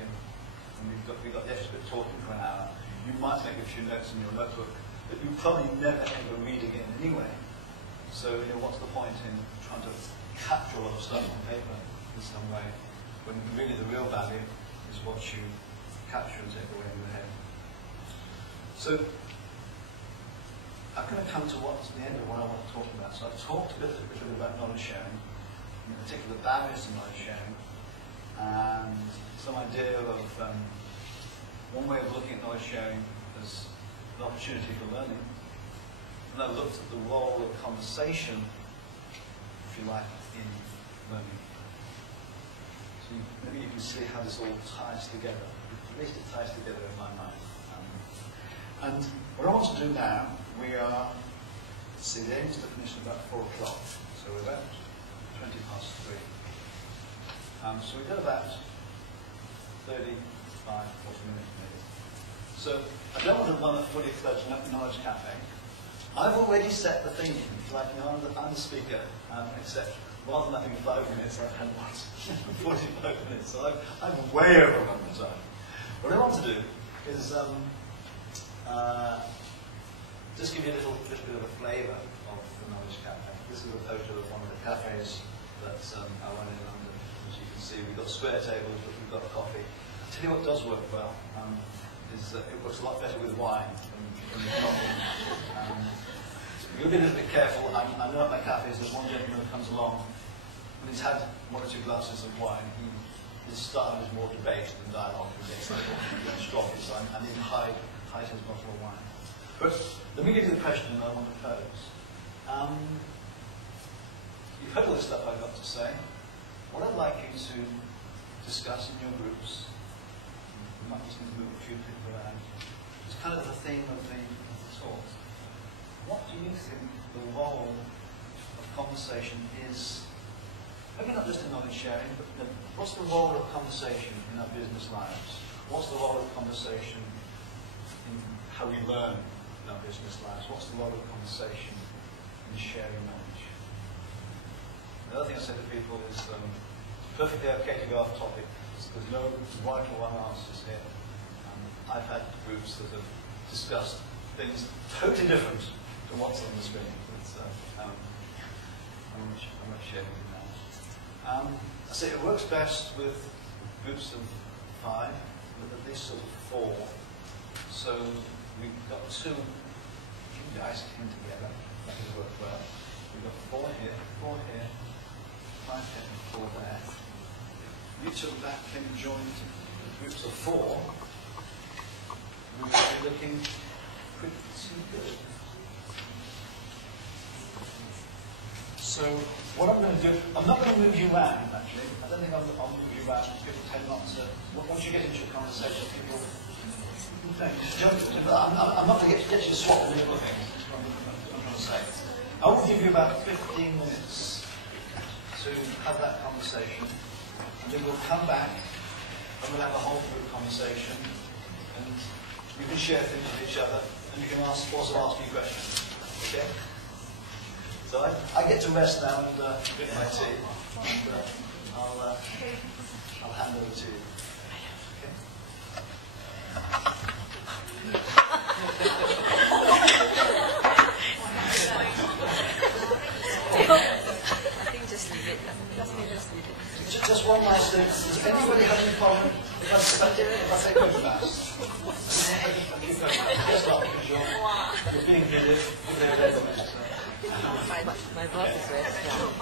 when we've got the expert talking for an hour, you might make a few notes in your notebook, but you probably never ever read again anyway. So, what's the point in trying to capture a lot of stuff on paper in some way, when really the real value is what you capture and take away in your head. So, I'm going to come to what's the end of what I want to talk about. So I've talked a bit about knowledge sharing, in particular barriers to knowledge sharing, and some idea of one way of looking at knowledge sharing as an opportunity for learning. And I looked at the role of conversation, if you like, in learning. So maybe you can see how this all ties together. At least it ties together in my mind. And what I want to do now, we are, let's see, the aim is to finish at about 4 o'clock. So we're about 20 past 3. So we've got about 35, 40 minutes maybe. So I don't want to run a fully fledged knowledge cafe. I've already set the theme, like I'm the speaker, except rather than having 5 minutes, I've had 45 minutes. So I'm way over on the time. What I want to do is just give you a little bit of a flavour of the Knowledge Cafe. This is a photo of one of the cafes that I run in London. As you can see, we've got square tables, but we've got coffee. I'll tell you what does work well, is it works a lot better with wine than with coffee. You'll be a little bit careful. I know at my cafes there's one gentleman who comes along, when he's had 1 or 2 glasses of wine, his style is more debate than dialogue. It's like strong, so I need to hide his bottle of wine. But let me give you the question I want to pose. You've heard all this stuff I've got to say. What I'd like you to discuss in your groups, you might just need to move a few people around, is kind of the theme of the talk. What do you think the role of conversation is, maybe not just in knowledge sharing, but what's the role of conversation in our business lives? What's the role of conversation in how we learn in our business lives? What's the role of conversation in sharing knowledge? The other thing I say to people is perfectly okay to go off topic. There's no right or wrong answers here. I've had groups that have discussed things totally different to what's on the screen. I'm not sharing with you now. I say it works best with groups of 5, with at least sort of 4. So we've got 2 guys came together. That will work well. We've got 4 here, 5 here, and 4 there. Each of that can join groups of 4. We will be looking pretty good. So what I'm going to do, I'm not going to move you around, actually. I don't think I'll move you around. People tend not to. Once you get into a conversation, people don't just jump. I'm not going to get you to swap the middle of things. That's what I'm trying to say. I will give you about 15 minutes to have that conversation, and then we'll come back and we'll have a whole group conversation, and you can share things with each other, and you can also ask me questions. Okay? So I get to rest now and get my tea. And, I'll hand over to you. Okay? I think just leave it. Just leave it. Just one last thing. Does anybody have any problem if I say go fast? Just not because you're being good if they're there. My boss is very strong.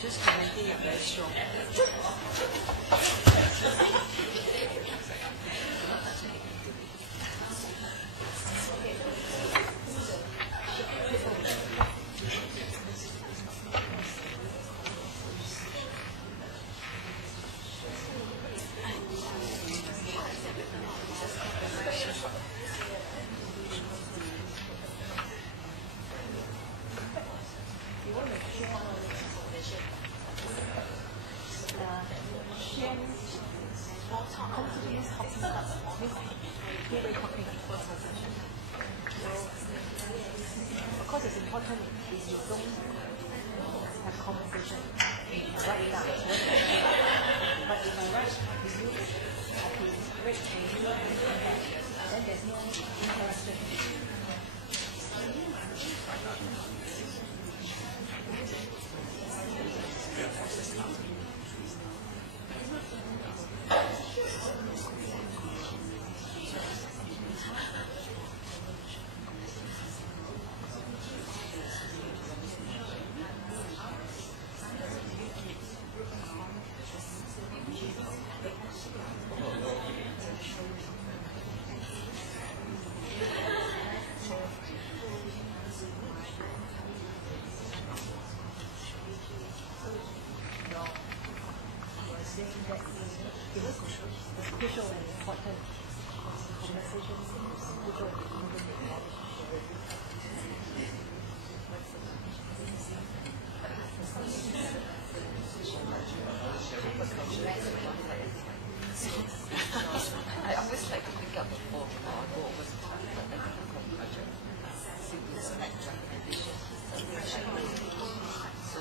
Just commenting it very strong. Of course, it's important if you don't have conversation, write it down. But if I write with you, okay, great, then there's no interaction. Crucial and important conversations is crucial and important. I always like to pick up the phone or go over to talk, but I think I'm project. See this recommendation. So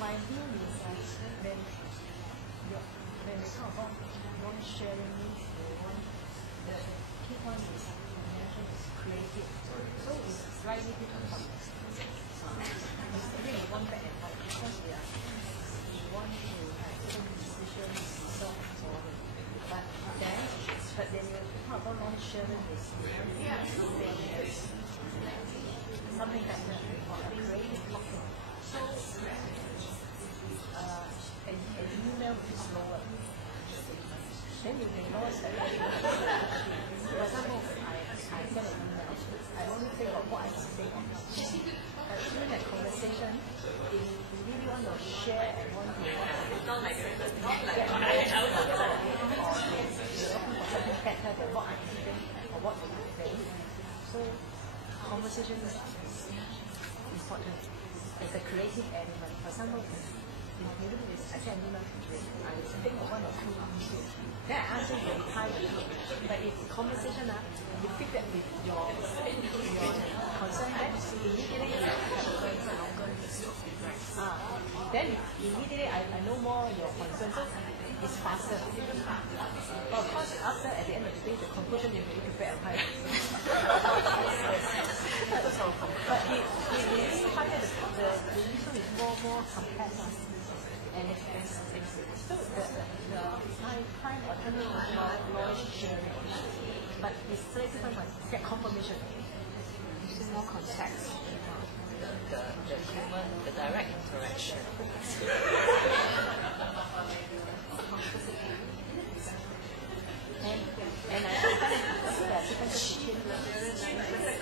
my view is when we talk about one sharing means the key one is mentioned is creative. So it's slightly different from this. Maybe we want back and forth because we want to have certain decisions, resolve and so on. But then you talk about one sharing is something better or a creative topic. So an email is slower. Then you may know that for example, I send an email, I only think of what I say. But during a conversation, if you really want to share and want to get more or you're looking for something better than what I'm thinking or what you think. So conversation is important. It's a creative element. For example, I said, no, I was thinking of one or two issues. Then I asked him to reply to me. But it's conversation, you feedback with your concern, then immediately you have a longer then immediately I know more your concern, so it's faster. But of course, after at the end of the day, the conclusion you need to prepare and hide. But he really find that the issue is more complex. And so my time autonomy is not knowledge sharing, but it's very different when get confirmation. It's more context. The human, the direct interaction. And I find also there are different between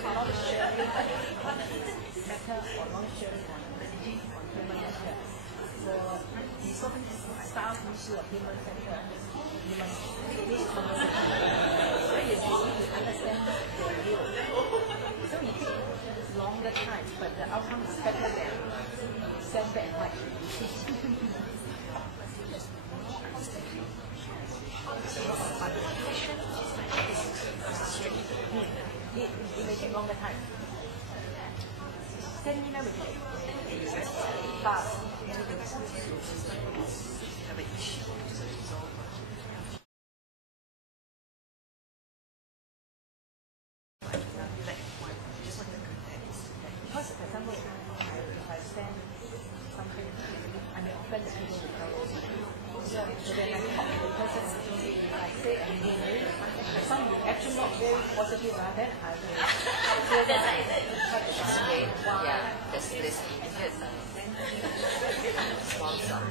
knowledge sharing matter or knowledge sharing on human matter. For solving staff issue of human center, you must make conversation. So you need to understand the view. So it takes longer time, but the outcome is better than stand back and fight. It may take longer time. Seminar will take fast. Have an issue to resolve. Because, for example, if I send something, I may offend the people without so when I talk to the person, I say anything, some actually not very positive, then I will try to explain why. Yeah, there's this immediate response of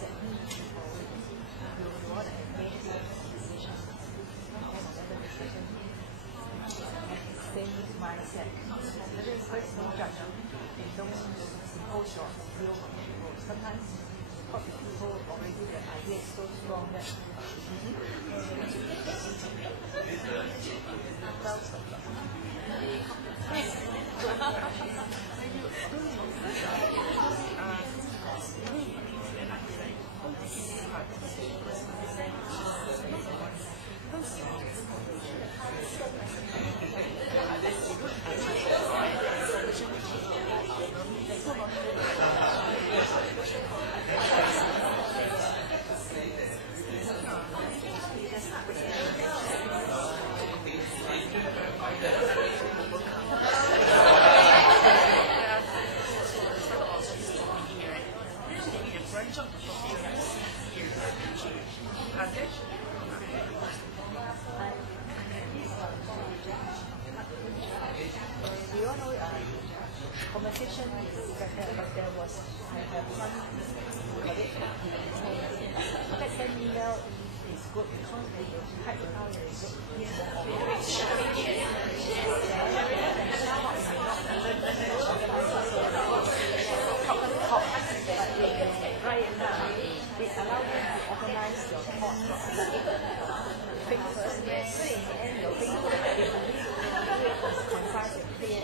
mindset. You want to make your decision, and whatever decision, same mindset. There's no judgment. They don't impose your view on people. Sometimes talk to people already, the idea is so strong that conversation but there was I have one colleague that send email is good because they type it out and they get right now it allows you to organize your thoughts think first so in the end your thing concise and clear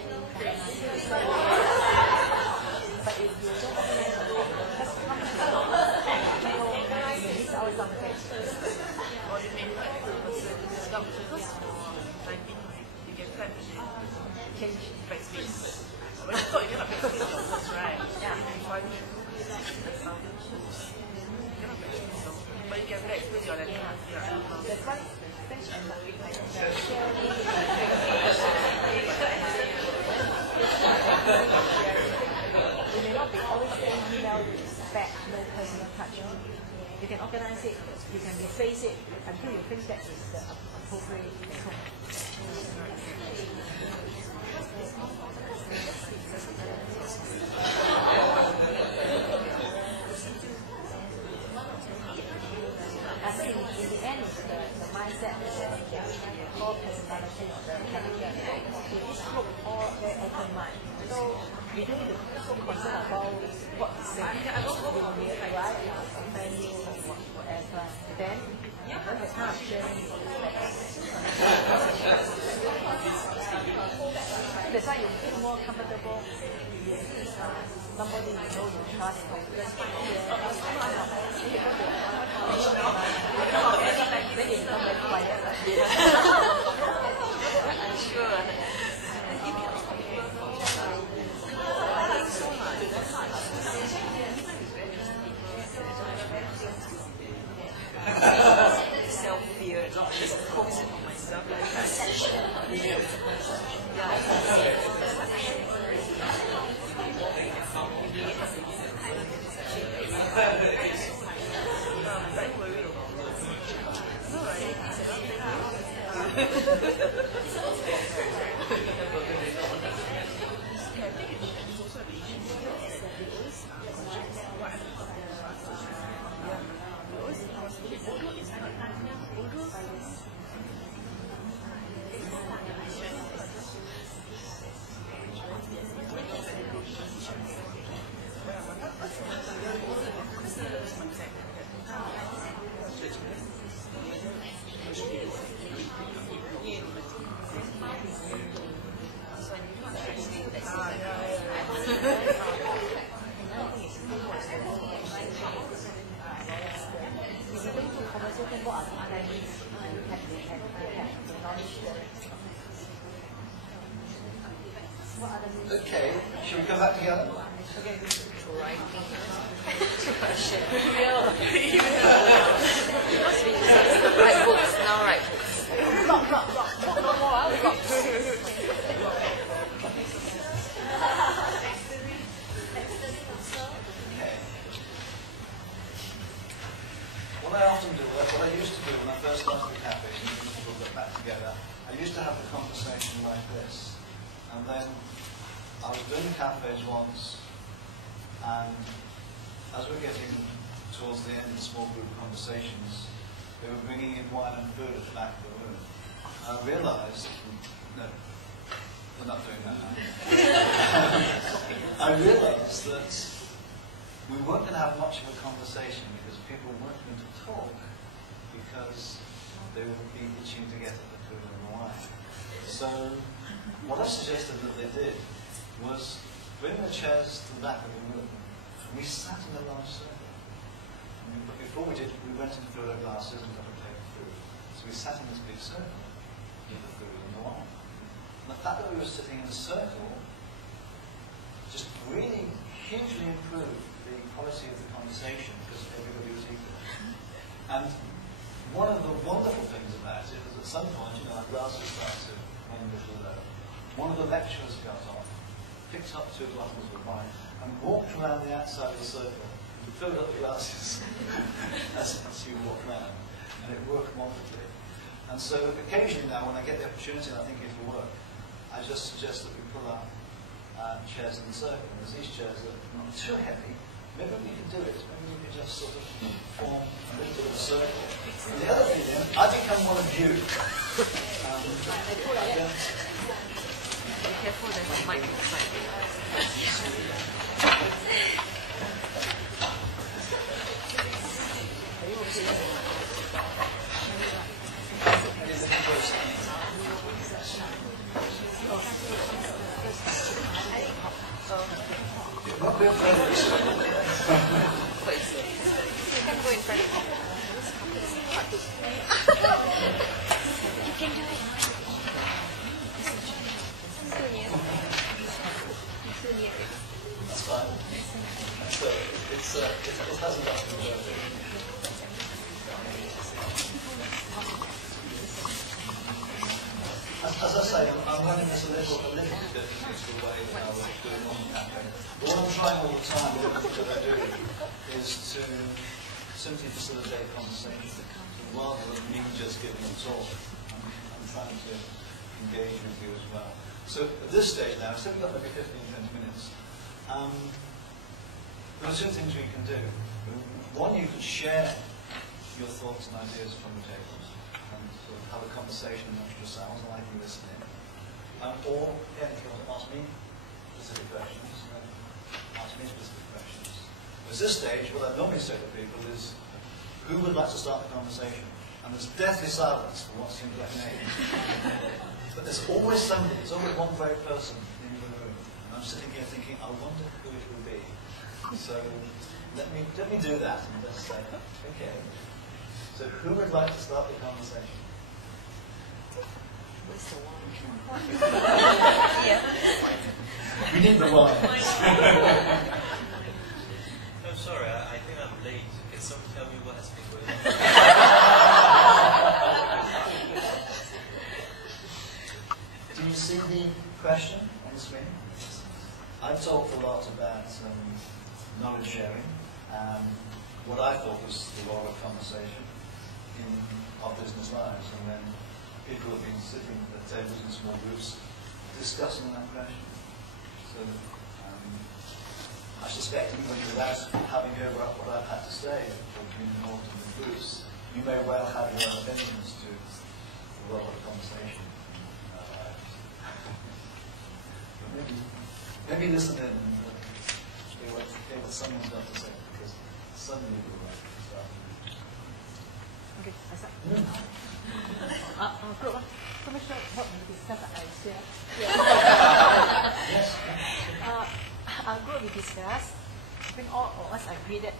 but if you don't organize your thoughts just come to people you miss out something or you may like because typing you can type change backspace when you thought you cannot backspace your words right but you can backspace your letter that's why French and you may not be always saying email back, no personal touch. You can organize it, you can replace it until you think that is the appropriate tone. I think in the end it's the mindset, the core personality of the character. It is look all very open mind. So you don't need to be so concerned about what to say. You will be right, menu or whatever. Then when the time of sharing that's why you feel more comfortable. Somebody you know you trust then you become very quiet. I'm sure. Self-fear, just focus on myself. Okay, should we go back together? Write books, now write books. What I often do, what I used to do when I first started the cafe, and we'll get back together, I used to have the conversation like this, and then I was doing cafes once, and as we're getting towards the end of small group conversations, they were bringing in wine and food at the back of the room. And I realised, no, we're not doing that now. I realised that we weren't going to have much of a conversation because people weren't going to talk because they would be itching to get at the food and the wine. So what I suggested that they did was bring the chairs to the back of the room and we sat in a large circle. But before we did, we went and filled our glasses and got a plate of food. So we sat in this big circle with the food and the wine. And the fact that we were sitting in a circle just really hugely improved the quality of the conversation because everybody was equal. And one of the wonderful things about it is at some point, our glasses started to run a little low. One of the lecturers got on, picked up 2 bottles of wine, and walked around the outside of the circle and filled up the glasses as you walk around. And it worked wonderfully. And so occasionally now, when I get the opportunity and I think it'll work, I just suggest that we pull our chairs in the circle. And as these chairs are not too heavy, maybe we can do it. Maybe we can just sort of form a little bit of a circle. And the other thing then, I become one of you. Be careful, there's a mic inside. Not be afraid of this. You can go in front of me. You can do it. That's fine. So it hasn't got to be As I say, I'm running this a little bit different way than I was doing on the campaign. But what I'm trying all the time that I do is to simply facilitate conversation rather than me just giving a talk. I'm trying to engage with you as well. So at this stage now, so we've got maybe 15-20 minutes. There are 2 things we can do. One, you could share your thoughts and ideas from the tables and sort of have a conversation amongst yourselves, and I can listen in. Or, if you want to ask me specific questions, ask me specific questions. At this stage, what I normally say to people is, who would like to start the conversation? And there's deathly silence for what seems like an age. But there's always somebody, there's always one brave person in the room. And I'm sitting here thinking, I wonder who it will be. So let me do that and just say, okay. So who would like to start the conversation? Where's the wine? Yeah. We need the wine. I'm sorry, I think I'm late. Can someone tell me what has been going on? Do you see the question on the screen? I talked a lot about knowledge sharing and what I thought was the role of conversation in our business lives, and then people have been sitting at tables in small groups discussing that question. So I suspect even without having heard what I've had to say or being involved in the groups, you may well have your own opinions to the role of conversation. Maybe listen in and hear what someone's got to say, because suddenly you'll right. Okay, I start. Group, Commissioner, what we discussed, I share. Yes. Our group we discussed, I think all of us agree that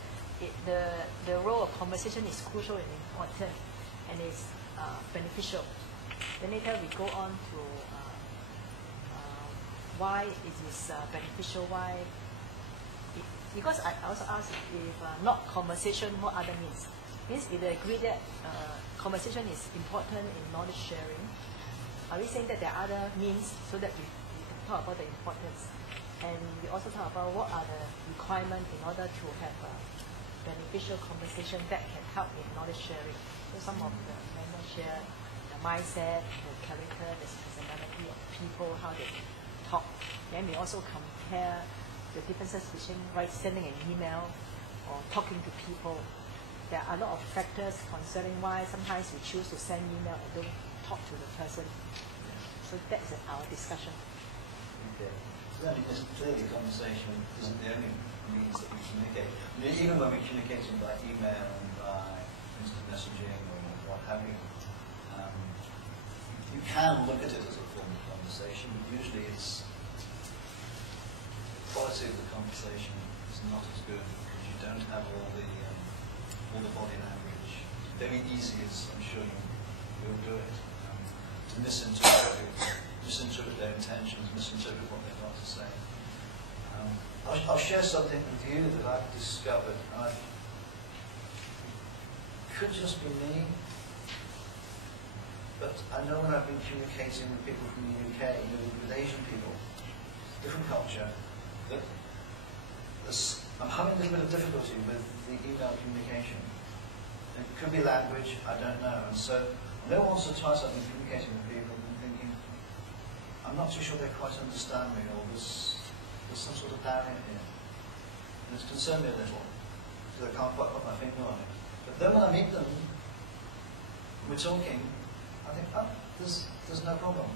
the role of conversation is crucial and important, and is beneficial. Then later we go on to why it is beneficial, why because I also asked if not conversation, what other means? Means if they agree that conversation is important in knowledge sharing, are we saying that there are other means so that we can talk about the importance? And we also talk about what are the requirements in order to have a beneficial conversation that can help in knowledge sharing. So some of the members share the mindset, the character, the personality of people, how they talk. Then we also compare the differences between sending an email or talking to people. There are a lot of factors concerning why sometimes we choose to send email and don't talk to the person. So that's our discussion. Okay. So that means clearly conversation isn't the only means that we communicate. I mean, even when we're communicating by email and by instant messaging or what have you, you can look at it as a form of conversation, but usually it's the quality of the conversation is not as good because you don't have all the body language. It's very easy, as I'm sure you'll do it, to misinterpret their intentions, misinterpret what they've got to say. I'll share something with you that I've discovered. It could just be me, but I know when I've been communicating with people from the UK, with Asian people, different culture, that I'm having a little bit of difficulty with the email communication. It could be language, I don't know. And so, I know once or twice I've been communicating with people and thinking, I'm not too sure they quite understand me, or there's some sort of barrier here. And it's concerned me a little, because I can't quite put my finger on it. But then when I meet them, we're talking, I think, oh, there's no problem.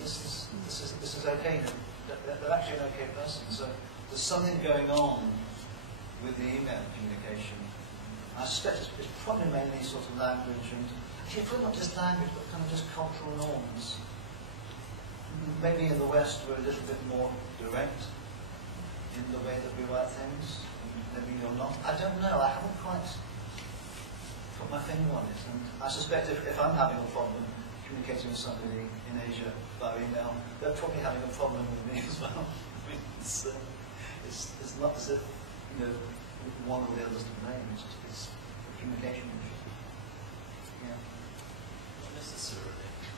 This is okay. They're actually an okay person. So there's something going on with the email communication. I suspect it's probably mainly sort of language and actually probably not just language, but kind of just cultural norms. Maybe in the West we're a little bit more direct in the way that we write things. Maybe you're not. I don't know. I haven't quite put my finger on it. And I suspect if I'm having a problem communicating with somebody in Asia by email, they're probably having a problem with me as well. It's not as if one or the other's to blame. It's just a communication issue. Yeah.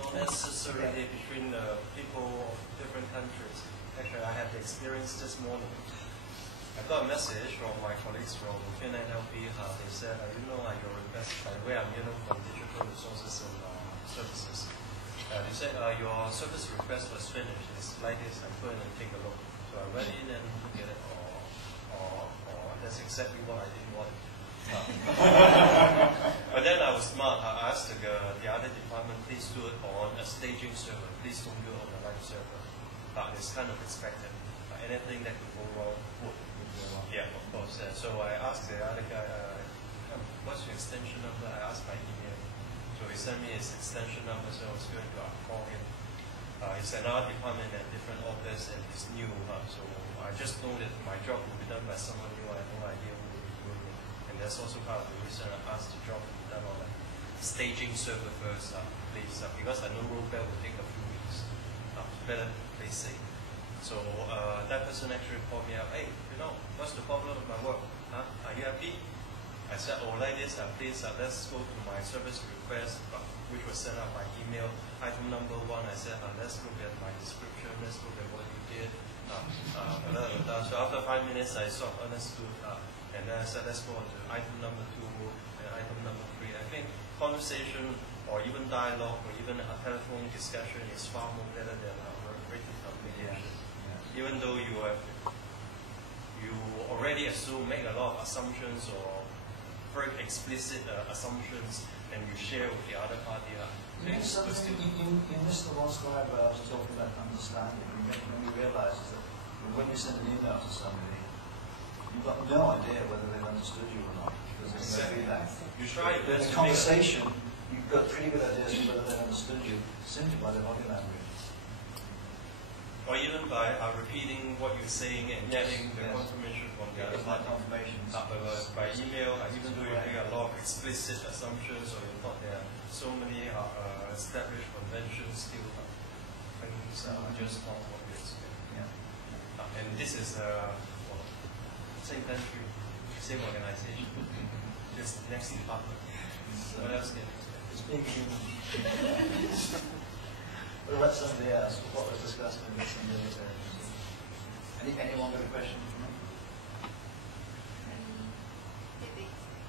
Not necessarily between people of different countries. Actually, I had the experience this morning. I got a message from my colleagues from Finland LP. They said, your request, where I'm from Digital Resources and Services. They said, your service request was finished. It's like this. I'm going to take a look. So I went in and looked at it, or that's exactly what I didn't want. But then I was smart. I asked the other department, please do it on a staging server. Please don't do it on a live server. It's kind of expected. Anything that could go wrong would. Yeah, of course. So I asked the other guy, what's your extension number? I asked by email. So he sent me his extension number, so I was going to call him. It's another department at different office, and he's new. So I just know that my job will be done by someone new. I have no idea who will be doing it. And that's also part of the reason I asked the job to be done on a staging server first, please. Because I know rollback will take a few weeks. Better play safe. So that person actually called me up, hey, what's the problem with my work? Are you happy? I said, like this, please, let's go to my service request, which was sent out by email. Item number 1, I said, let's look at my description, let's look at what you did. So after 5 minutes, I sort of understood, and then I said, let's go on to item number 2 and item number 3. I think conversation or even dialogue or even a telephone discussion is far more better than written communication. Even though you already make a lot of assumptions or very explicit assumptions, and you share with the other party. You missed the one slide where I was talking about understanding. When you realise that when you send an email to somebody, you've got no idea whether they've understood you or not, because there's no feedback. You try in a conversation, you've got pretty good ideas of whether they've understood you simply by their body language. Or even by repeating what you're saying and getting the confirmation from the other party. By email, even though you make a lot of explicit assumptions, or you thought there are so many established conventions, still things are just not what you expect. And this is same country, same organization, just next department. What else can you expect? It's being human. What about somebody else? What was discussed in this military? Anyone got a question?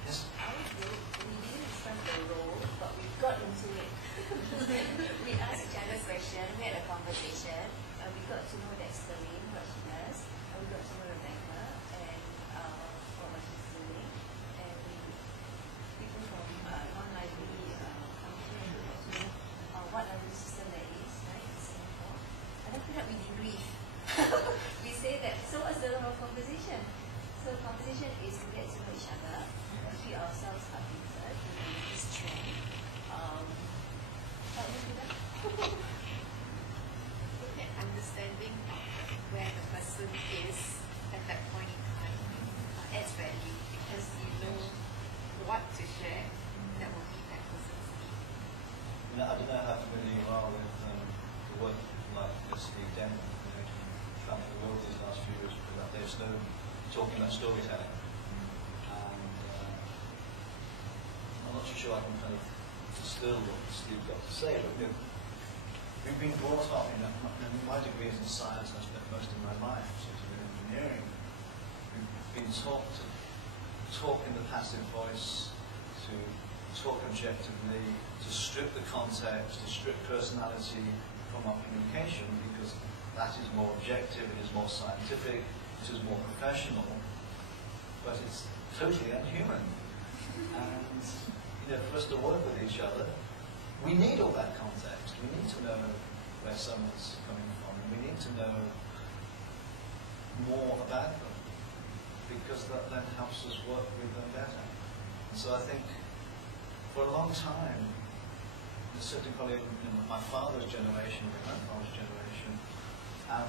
Yes? We didn't discuss the role, but we got into it. We asked each other questions, we had a conversation, we got to know that Sterling, what she does, and we got to know Rebecca, and what was she ourselves updated with this trend. Help me with that? An understanding of where the person is at that point in time adds value because you know what to share that will meet that person's need. I don't know how familiar you are with the work like Steve Denman, traveling the world these last few years about Dave Stone, talking about storytelling. And I'm not too sure I can kind of distill what Steve got to say, but we've been brought up in my degree is in science, I spent most of my life sort of in engineering. We've been taught to talk in the passive voice, to talk objectively, to strip the context, to strip personality from our communication, because that is more objective, it is more scientific, it is more professional, but it's totally unhuman. And for us to work with each other, we need all that context. We need to know where someone's coming from, and we need to know more about them, because that then helps us work with them better. And so I think for a long time, certainly probably in my father's generation, my grandfather's generation, a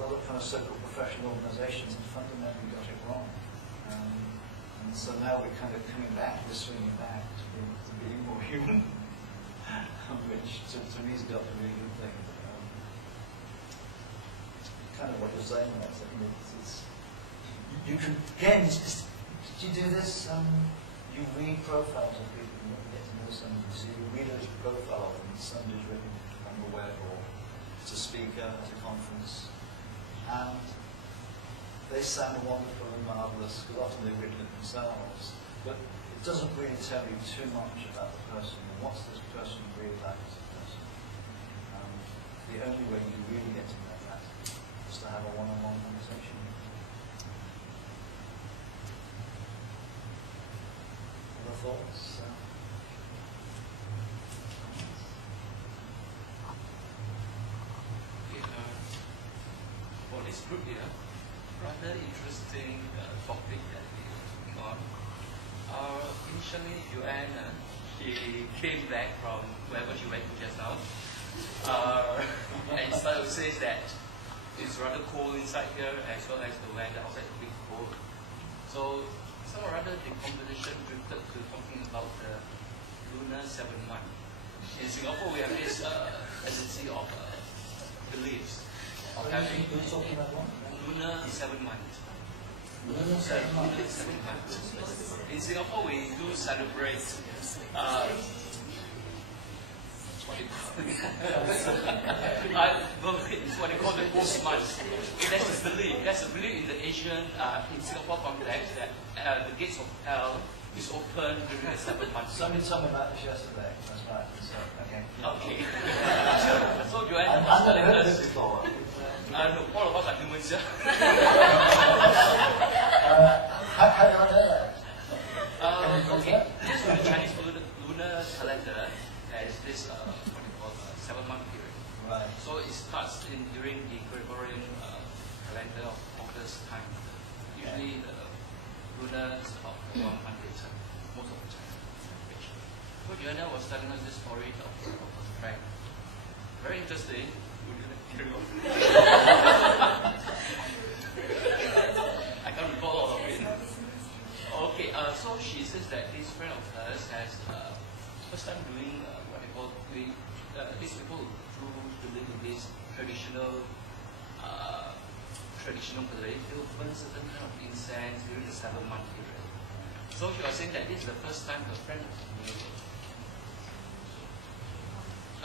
lot of kind of so-called professional organizations have fundamentally got it wrong. And so now we're kind of coming back, we're swinging back to being more human, which to me is got a really good thing. Kind of what you're saying, right? You can, again, did you do this? You read profiles of people, you get to know somebody, so you read a profile of them, somebody's written on the web or as a speaker at a conference, and they sound wonderful and marvellous, because often they've written it themselves, but it doesn't really tell you too much about the person, and what's this person really like as a person. The only way you really get to know that is to have a one-on-one conversation. Other thoughts? For this group here, rather interesting topic that we are talking on. Initially, Joanna, she came back from wherever she went to just now, and started to say that it's rather cold inside here, as well as the weather outside is a bit cold. So, somehow rather the conversation drifted to talking about the lunar 7 month. In Singapore, we have this tendency of beliefs of having lunar 7 months. Lunar 7 months. In Singapore, we do celebrate what they call the post month. There's a belief in the Asian, in Singapore context, that the gates of hell is open during the 7 months. Somebody told me about this yesterday. That's right. So, okay. Okay. So Joanne I've never heard this before. no, all of us are humans. How do I know that? Okay. Just for the Chinese lunar calendar, there is this what they call 7 month period. Right. So it starts during the Gregorian calendar of August time. Usually the lunar is about 1 month later, most of the time. So Joanna was telling us this story of her friend. Very interesting. Would you like to carry on? I can't recall all of it. Okay, so she says that this friend of hers has first time doing what they call these people who believe in this traditional belief. They will burn certain kind of incense during the 7 month period. So she was saying that this is the first time her friend was doing it.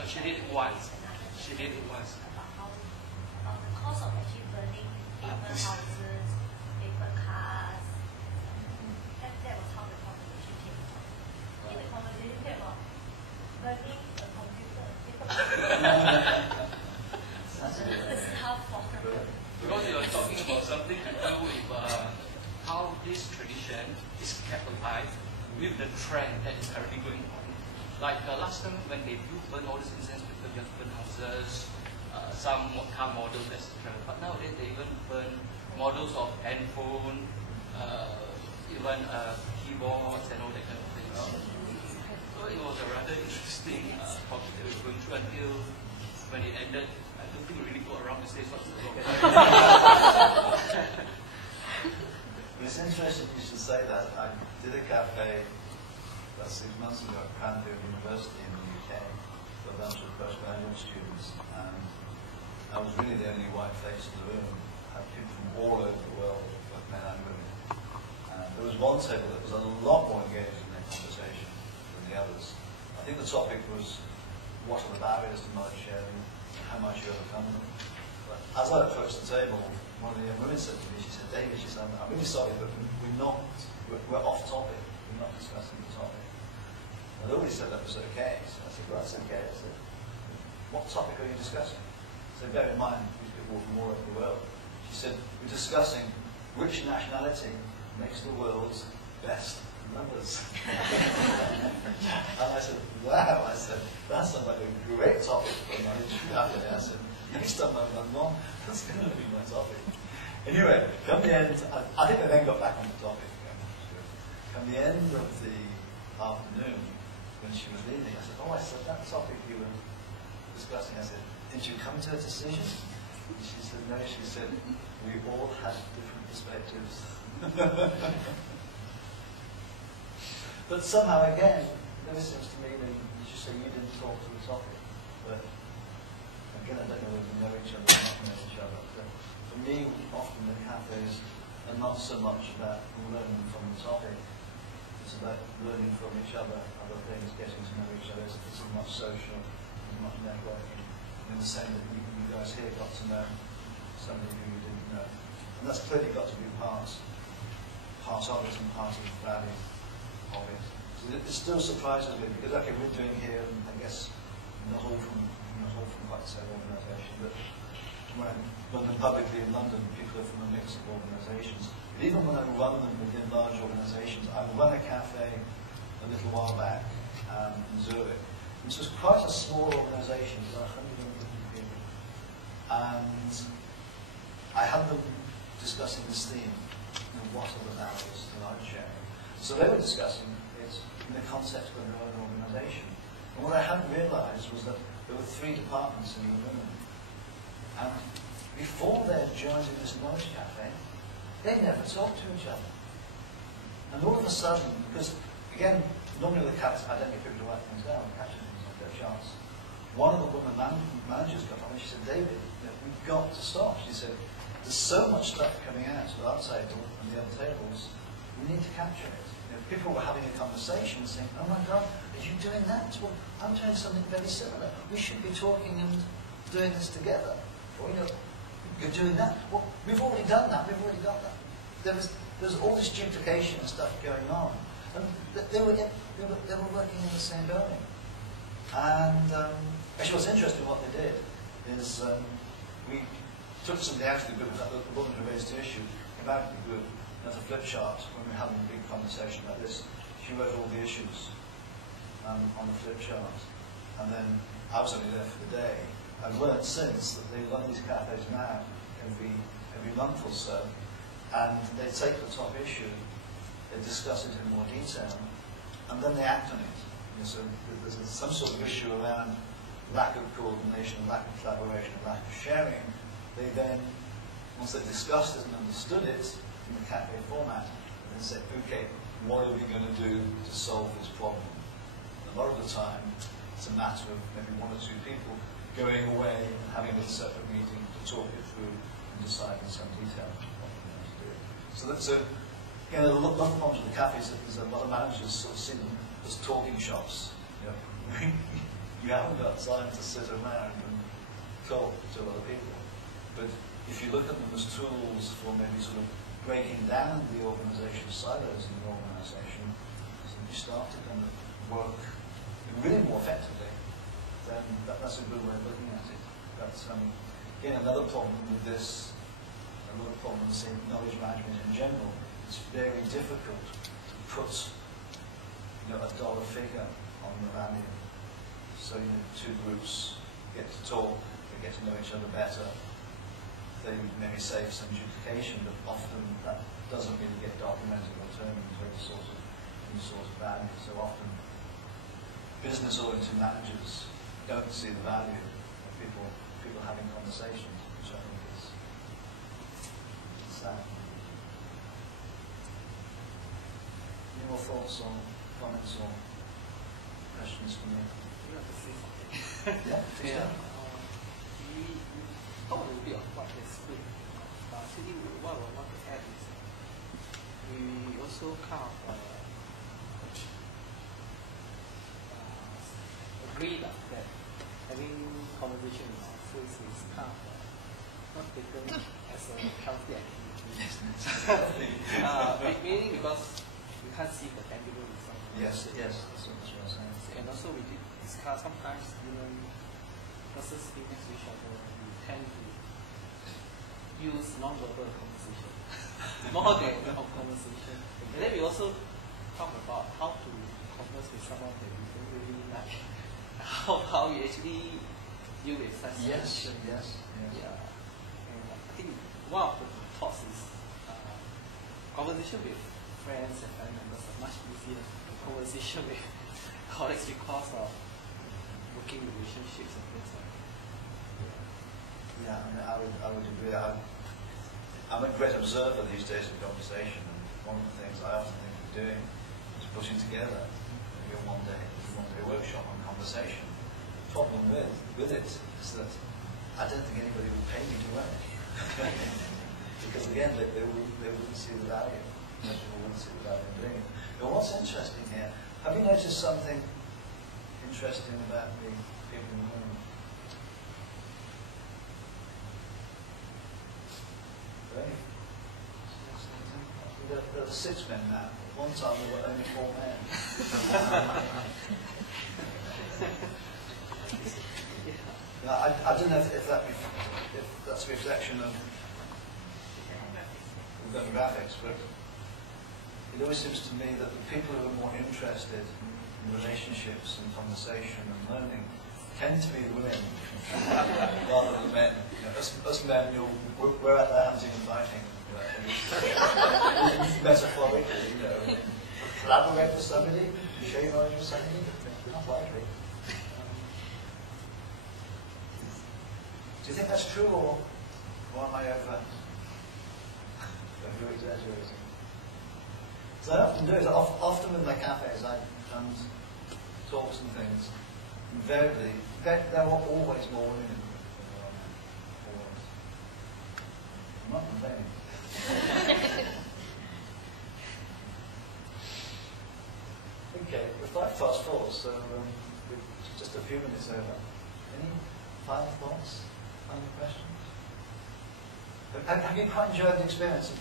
She did it once. She did it once. About the cost of actually burning paper houses, paper cars. That was how the conversation came about. The conversation came about burning a computer, paper This is how popular. Because you are talking about something to do with how this tradition is kept alive with the trend that is currently going on. Like last time when they do burn all this incense, people just burn houses, some car models, etc. But nowadays they even burn models of handphone, even keyboards and all that kind of things. So it was a rather interesting topic that we were going through until when it ended. I don't think we really go around the stage what's the wrong. It's interesting you should say that. I did a cafe about 6 months ago at Cranfield University in the UK for a bunch of postgraduate students, and I was really the only white face in the room. I had people from all over the world, both men and women. There was one table that was a lot more engaged in their conversation than the others. I think the topic was, what are the barriers to knowledge sharing, and how much you overcome them. But as I approached the table, one of the young women said to me, she said, David, she said, I'm really sorry, but we're off topic. We're not discussing the topic. I'd already said that was okay. So I said, well, that's okay. I said, what topic are you discussing? So bear in mind, these people from all over the world. She said, we're discussing which nationality makes the world's best numbers. And I said, wow. I said, that sounds like a great topic for my cafe. I said, next time I'm on, that's going to be my topic. Anyway, come the end, I think I then got back on the topic. Come the end of the afternoon, when she was leaving, I said, I said, that topic you were discussing, I said, did you come to a decision? And she said, no. She said, we all had different perspectives. But somehow, again, it never seems to me that you should say you didn't talk to the topic. But again, I don't know whether we know each other or not know each other. But for me, often the cafes are not so much about learning from the topic. It's about learning from each other, other things, getting to know each other. It's as much social, as much networking. In the same that you guys here got to know somebody who you didn't know. And that's clearly got to be part of it and part of the value of it. So it still surprises me because, okay, we're doing here, and I guess not all from quite the same organisation, but when I'm running publicly in London, people are from a mix of organisations. But even when I run them within large organisations, I run a cafe a little while back in Zurich, which was quite a small organisation, about 150 people. And I had them discussing this theme, what are the barriers to knowledge sharing. So they were discussing it in the context of their own organisation. And what I hadn't realised was that there were 3 departments in the women. And before their joining this knowledge cafe, they never talked to each other. And all of a sudden, because again, normally with cats, I don't get people to write things down, catching things like their chance. One of the women managers got on and she said, David, we've got to stop. She said, there's so much stuff coming out of our table and the other tables, we need to capture it. People were having a conversation saying, oh my God, are you doing that? Well, I'm doing something very similar. We should be talking and doing this together. Or, you're doing that. Well, we've already done that. We've already got that. There's all this duplication and stuff going on. And they were working in the same building. And actually what's interesting what they did is we took somebody out of the group, the woman who raised the issue, came out of the group, as a flip chart, when we were having a big conversation like this, she wrote all the issues on the flip chart. And then I was only there for the day. I've learned since that they run these cafes now every month or so, and they take the top issue, they discuss it in more detail, and then they act on it. So there's some sort of issue around lack of coordination, lack of collaboration, lack of sharing. They then, once they've discussed it and understood it, in the cafe format, and then say, okay, what are we going to do to solve this problem? And a lot of the time, it's a matter of maybe 1 or 2 people going away and having a separate meeting to talk it through and decide in some detail what we're going to do. So that's a lot of problems with the cafes is a lot of managers sort of see them as talking shops. You haven't got time to sit around and talk to other people. But if you look at them as tools for maybe sort of breaking down the organizational silos in the organization, so you start to kind of work really more effectively, then that's a good way of looking at it. But again, another problem with this, another problem with knowledge management in general, it's very difficult to put a dollar figure on the value. So 2 groups get to talk, they get to know each other better. they maybe save some duplication, but often that doesn't really get documented or turned into any sort of value. So often business-oriented managers don't see the value of people having conversations, which I think is sad. Any more thoughts or comments or questions from you? Yeah, please Yeah. do. We talked a little bit of what is good. Actually, what I want to add is we also kind of agree that having conversation in office is kind of not taken as a healthy activity. Mainly because we can't see the tangible result. Yes, that's what I was saying. And also we did discuss sometimes even versus being next to each other, we tend to use non-verbal conversation more than conversation. And then we also talk about how to converse with someone that we don't really like. How we actually deal with such Yes. Yeah. And I think one of the thoughts is conversation with friends and family members are much easier than conversation with colleagues because of working relationships and things like that. Yeah, I mean, I would agree. I'm a great observer these days of conversation, and one of the things I often think of doing is putting together maybe a one-day workshop on conversation. The problem with it is that I don't think anybody would pay me to run it. Because again, they wouldn't see the value. Most people wouldn't see the value in doing it. But what's interesting here, have you noticed something interesting about the people in the room? There are 6 men now. At one time there were only 4 men. I don't know if that's a reflection of demographics, but it always seems to me that the people who are more interested in relationships and conversation and learning tend to be women rather than men. You know, us men, we're out there hunting and fighting. Metaphorically, you know, collaborate with somebody, share knowledge with somebody, not likely. Do you think that's true, or am I over-exaggerating? So I often do it. Often in my cafes, I come talks and things. Invariably, there are always more women than there are men. Always. I'm not complaining. Okay, we're 5 past 4, so we're just a few minutes over. Any final thoughts? Final questions? Have you quite enjoyed the experience of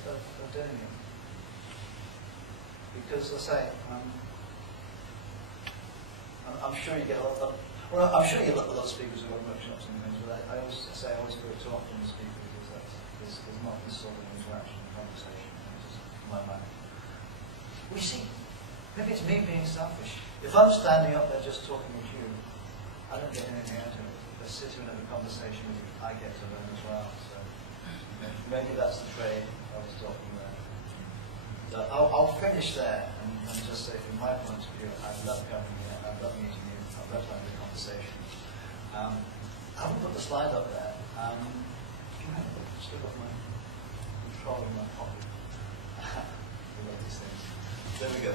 doing it? Because, as I say, I'm sure you get a lot of, I'm sure you get a lot of speakers who run workshops and things, but I always say I always go too often to speakers because there's not this sort of interaction and conversation. It's just my mind. We see, maybe it's me being selfish. If I'm standing up there just talking with you, I don't get anything out of it. But sitting and having a conversation with you, I get to learn as well. So maybe that's the trade I was talking about. So I'll finish there and just say from my point of view, I love coming here, I love meeting you, I love having a conversation. I haven't put the slide up there. Can I still got my control in my pocket? I love these things. There we go.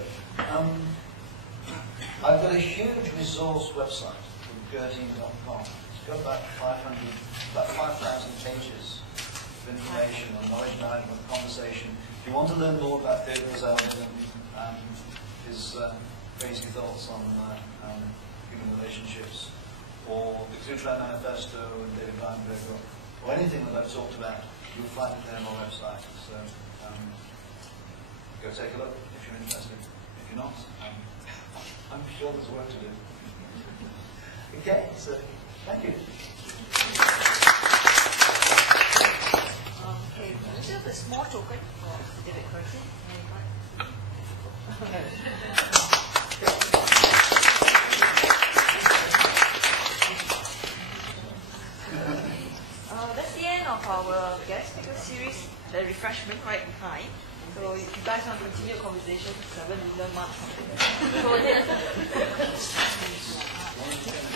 I've got a huge resource website called Gurteen.com. It's got about 5,000 pages of information on knowledge management, conversation. If you want to learn more about Theodore Zeldin and his crazy thoughts on human relationships, or the Gurteen Manifesto and David Weinberg, or anything that I've talked about, you'll find it there on my website. So go take a look if you're interested. If you're not, I'm sure there's work to do. Okay, so thank you. Okay, we still have a small token for David Gurteen. That's the end of our guest series, the refreshment right behind. So if you guys want to continue a conversation, 7 million mark something.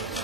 So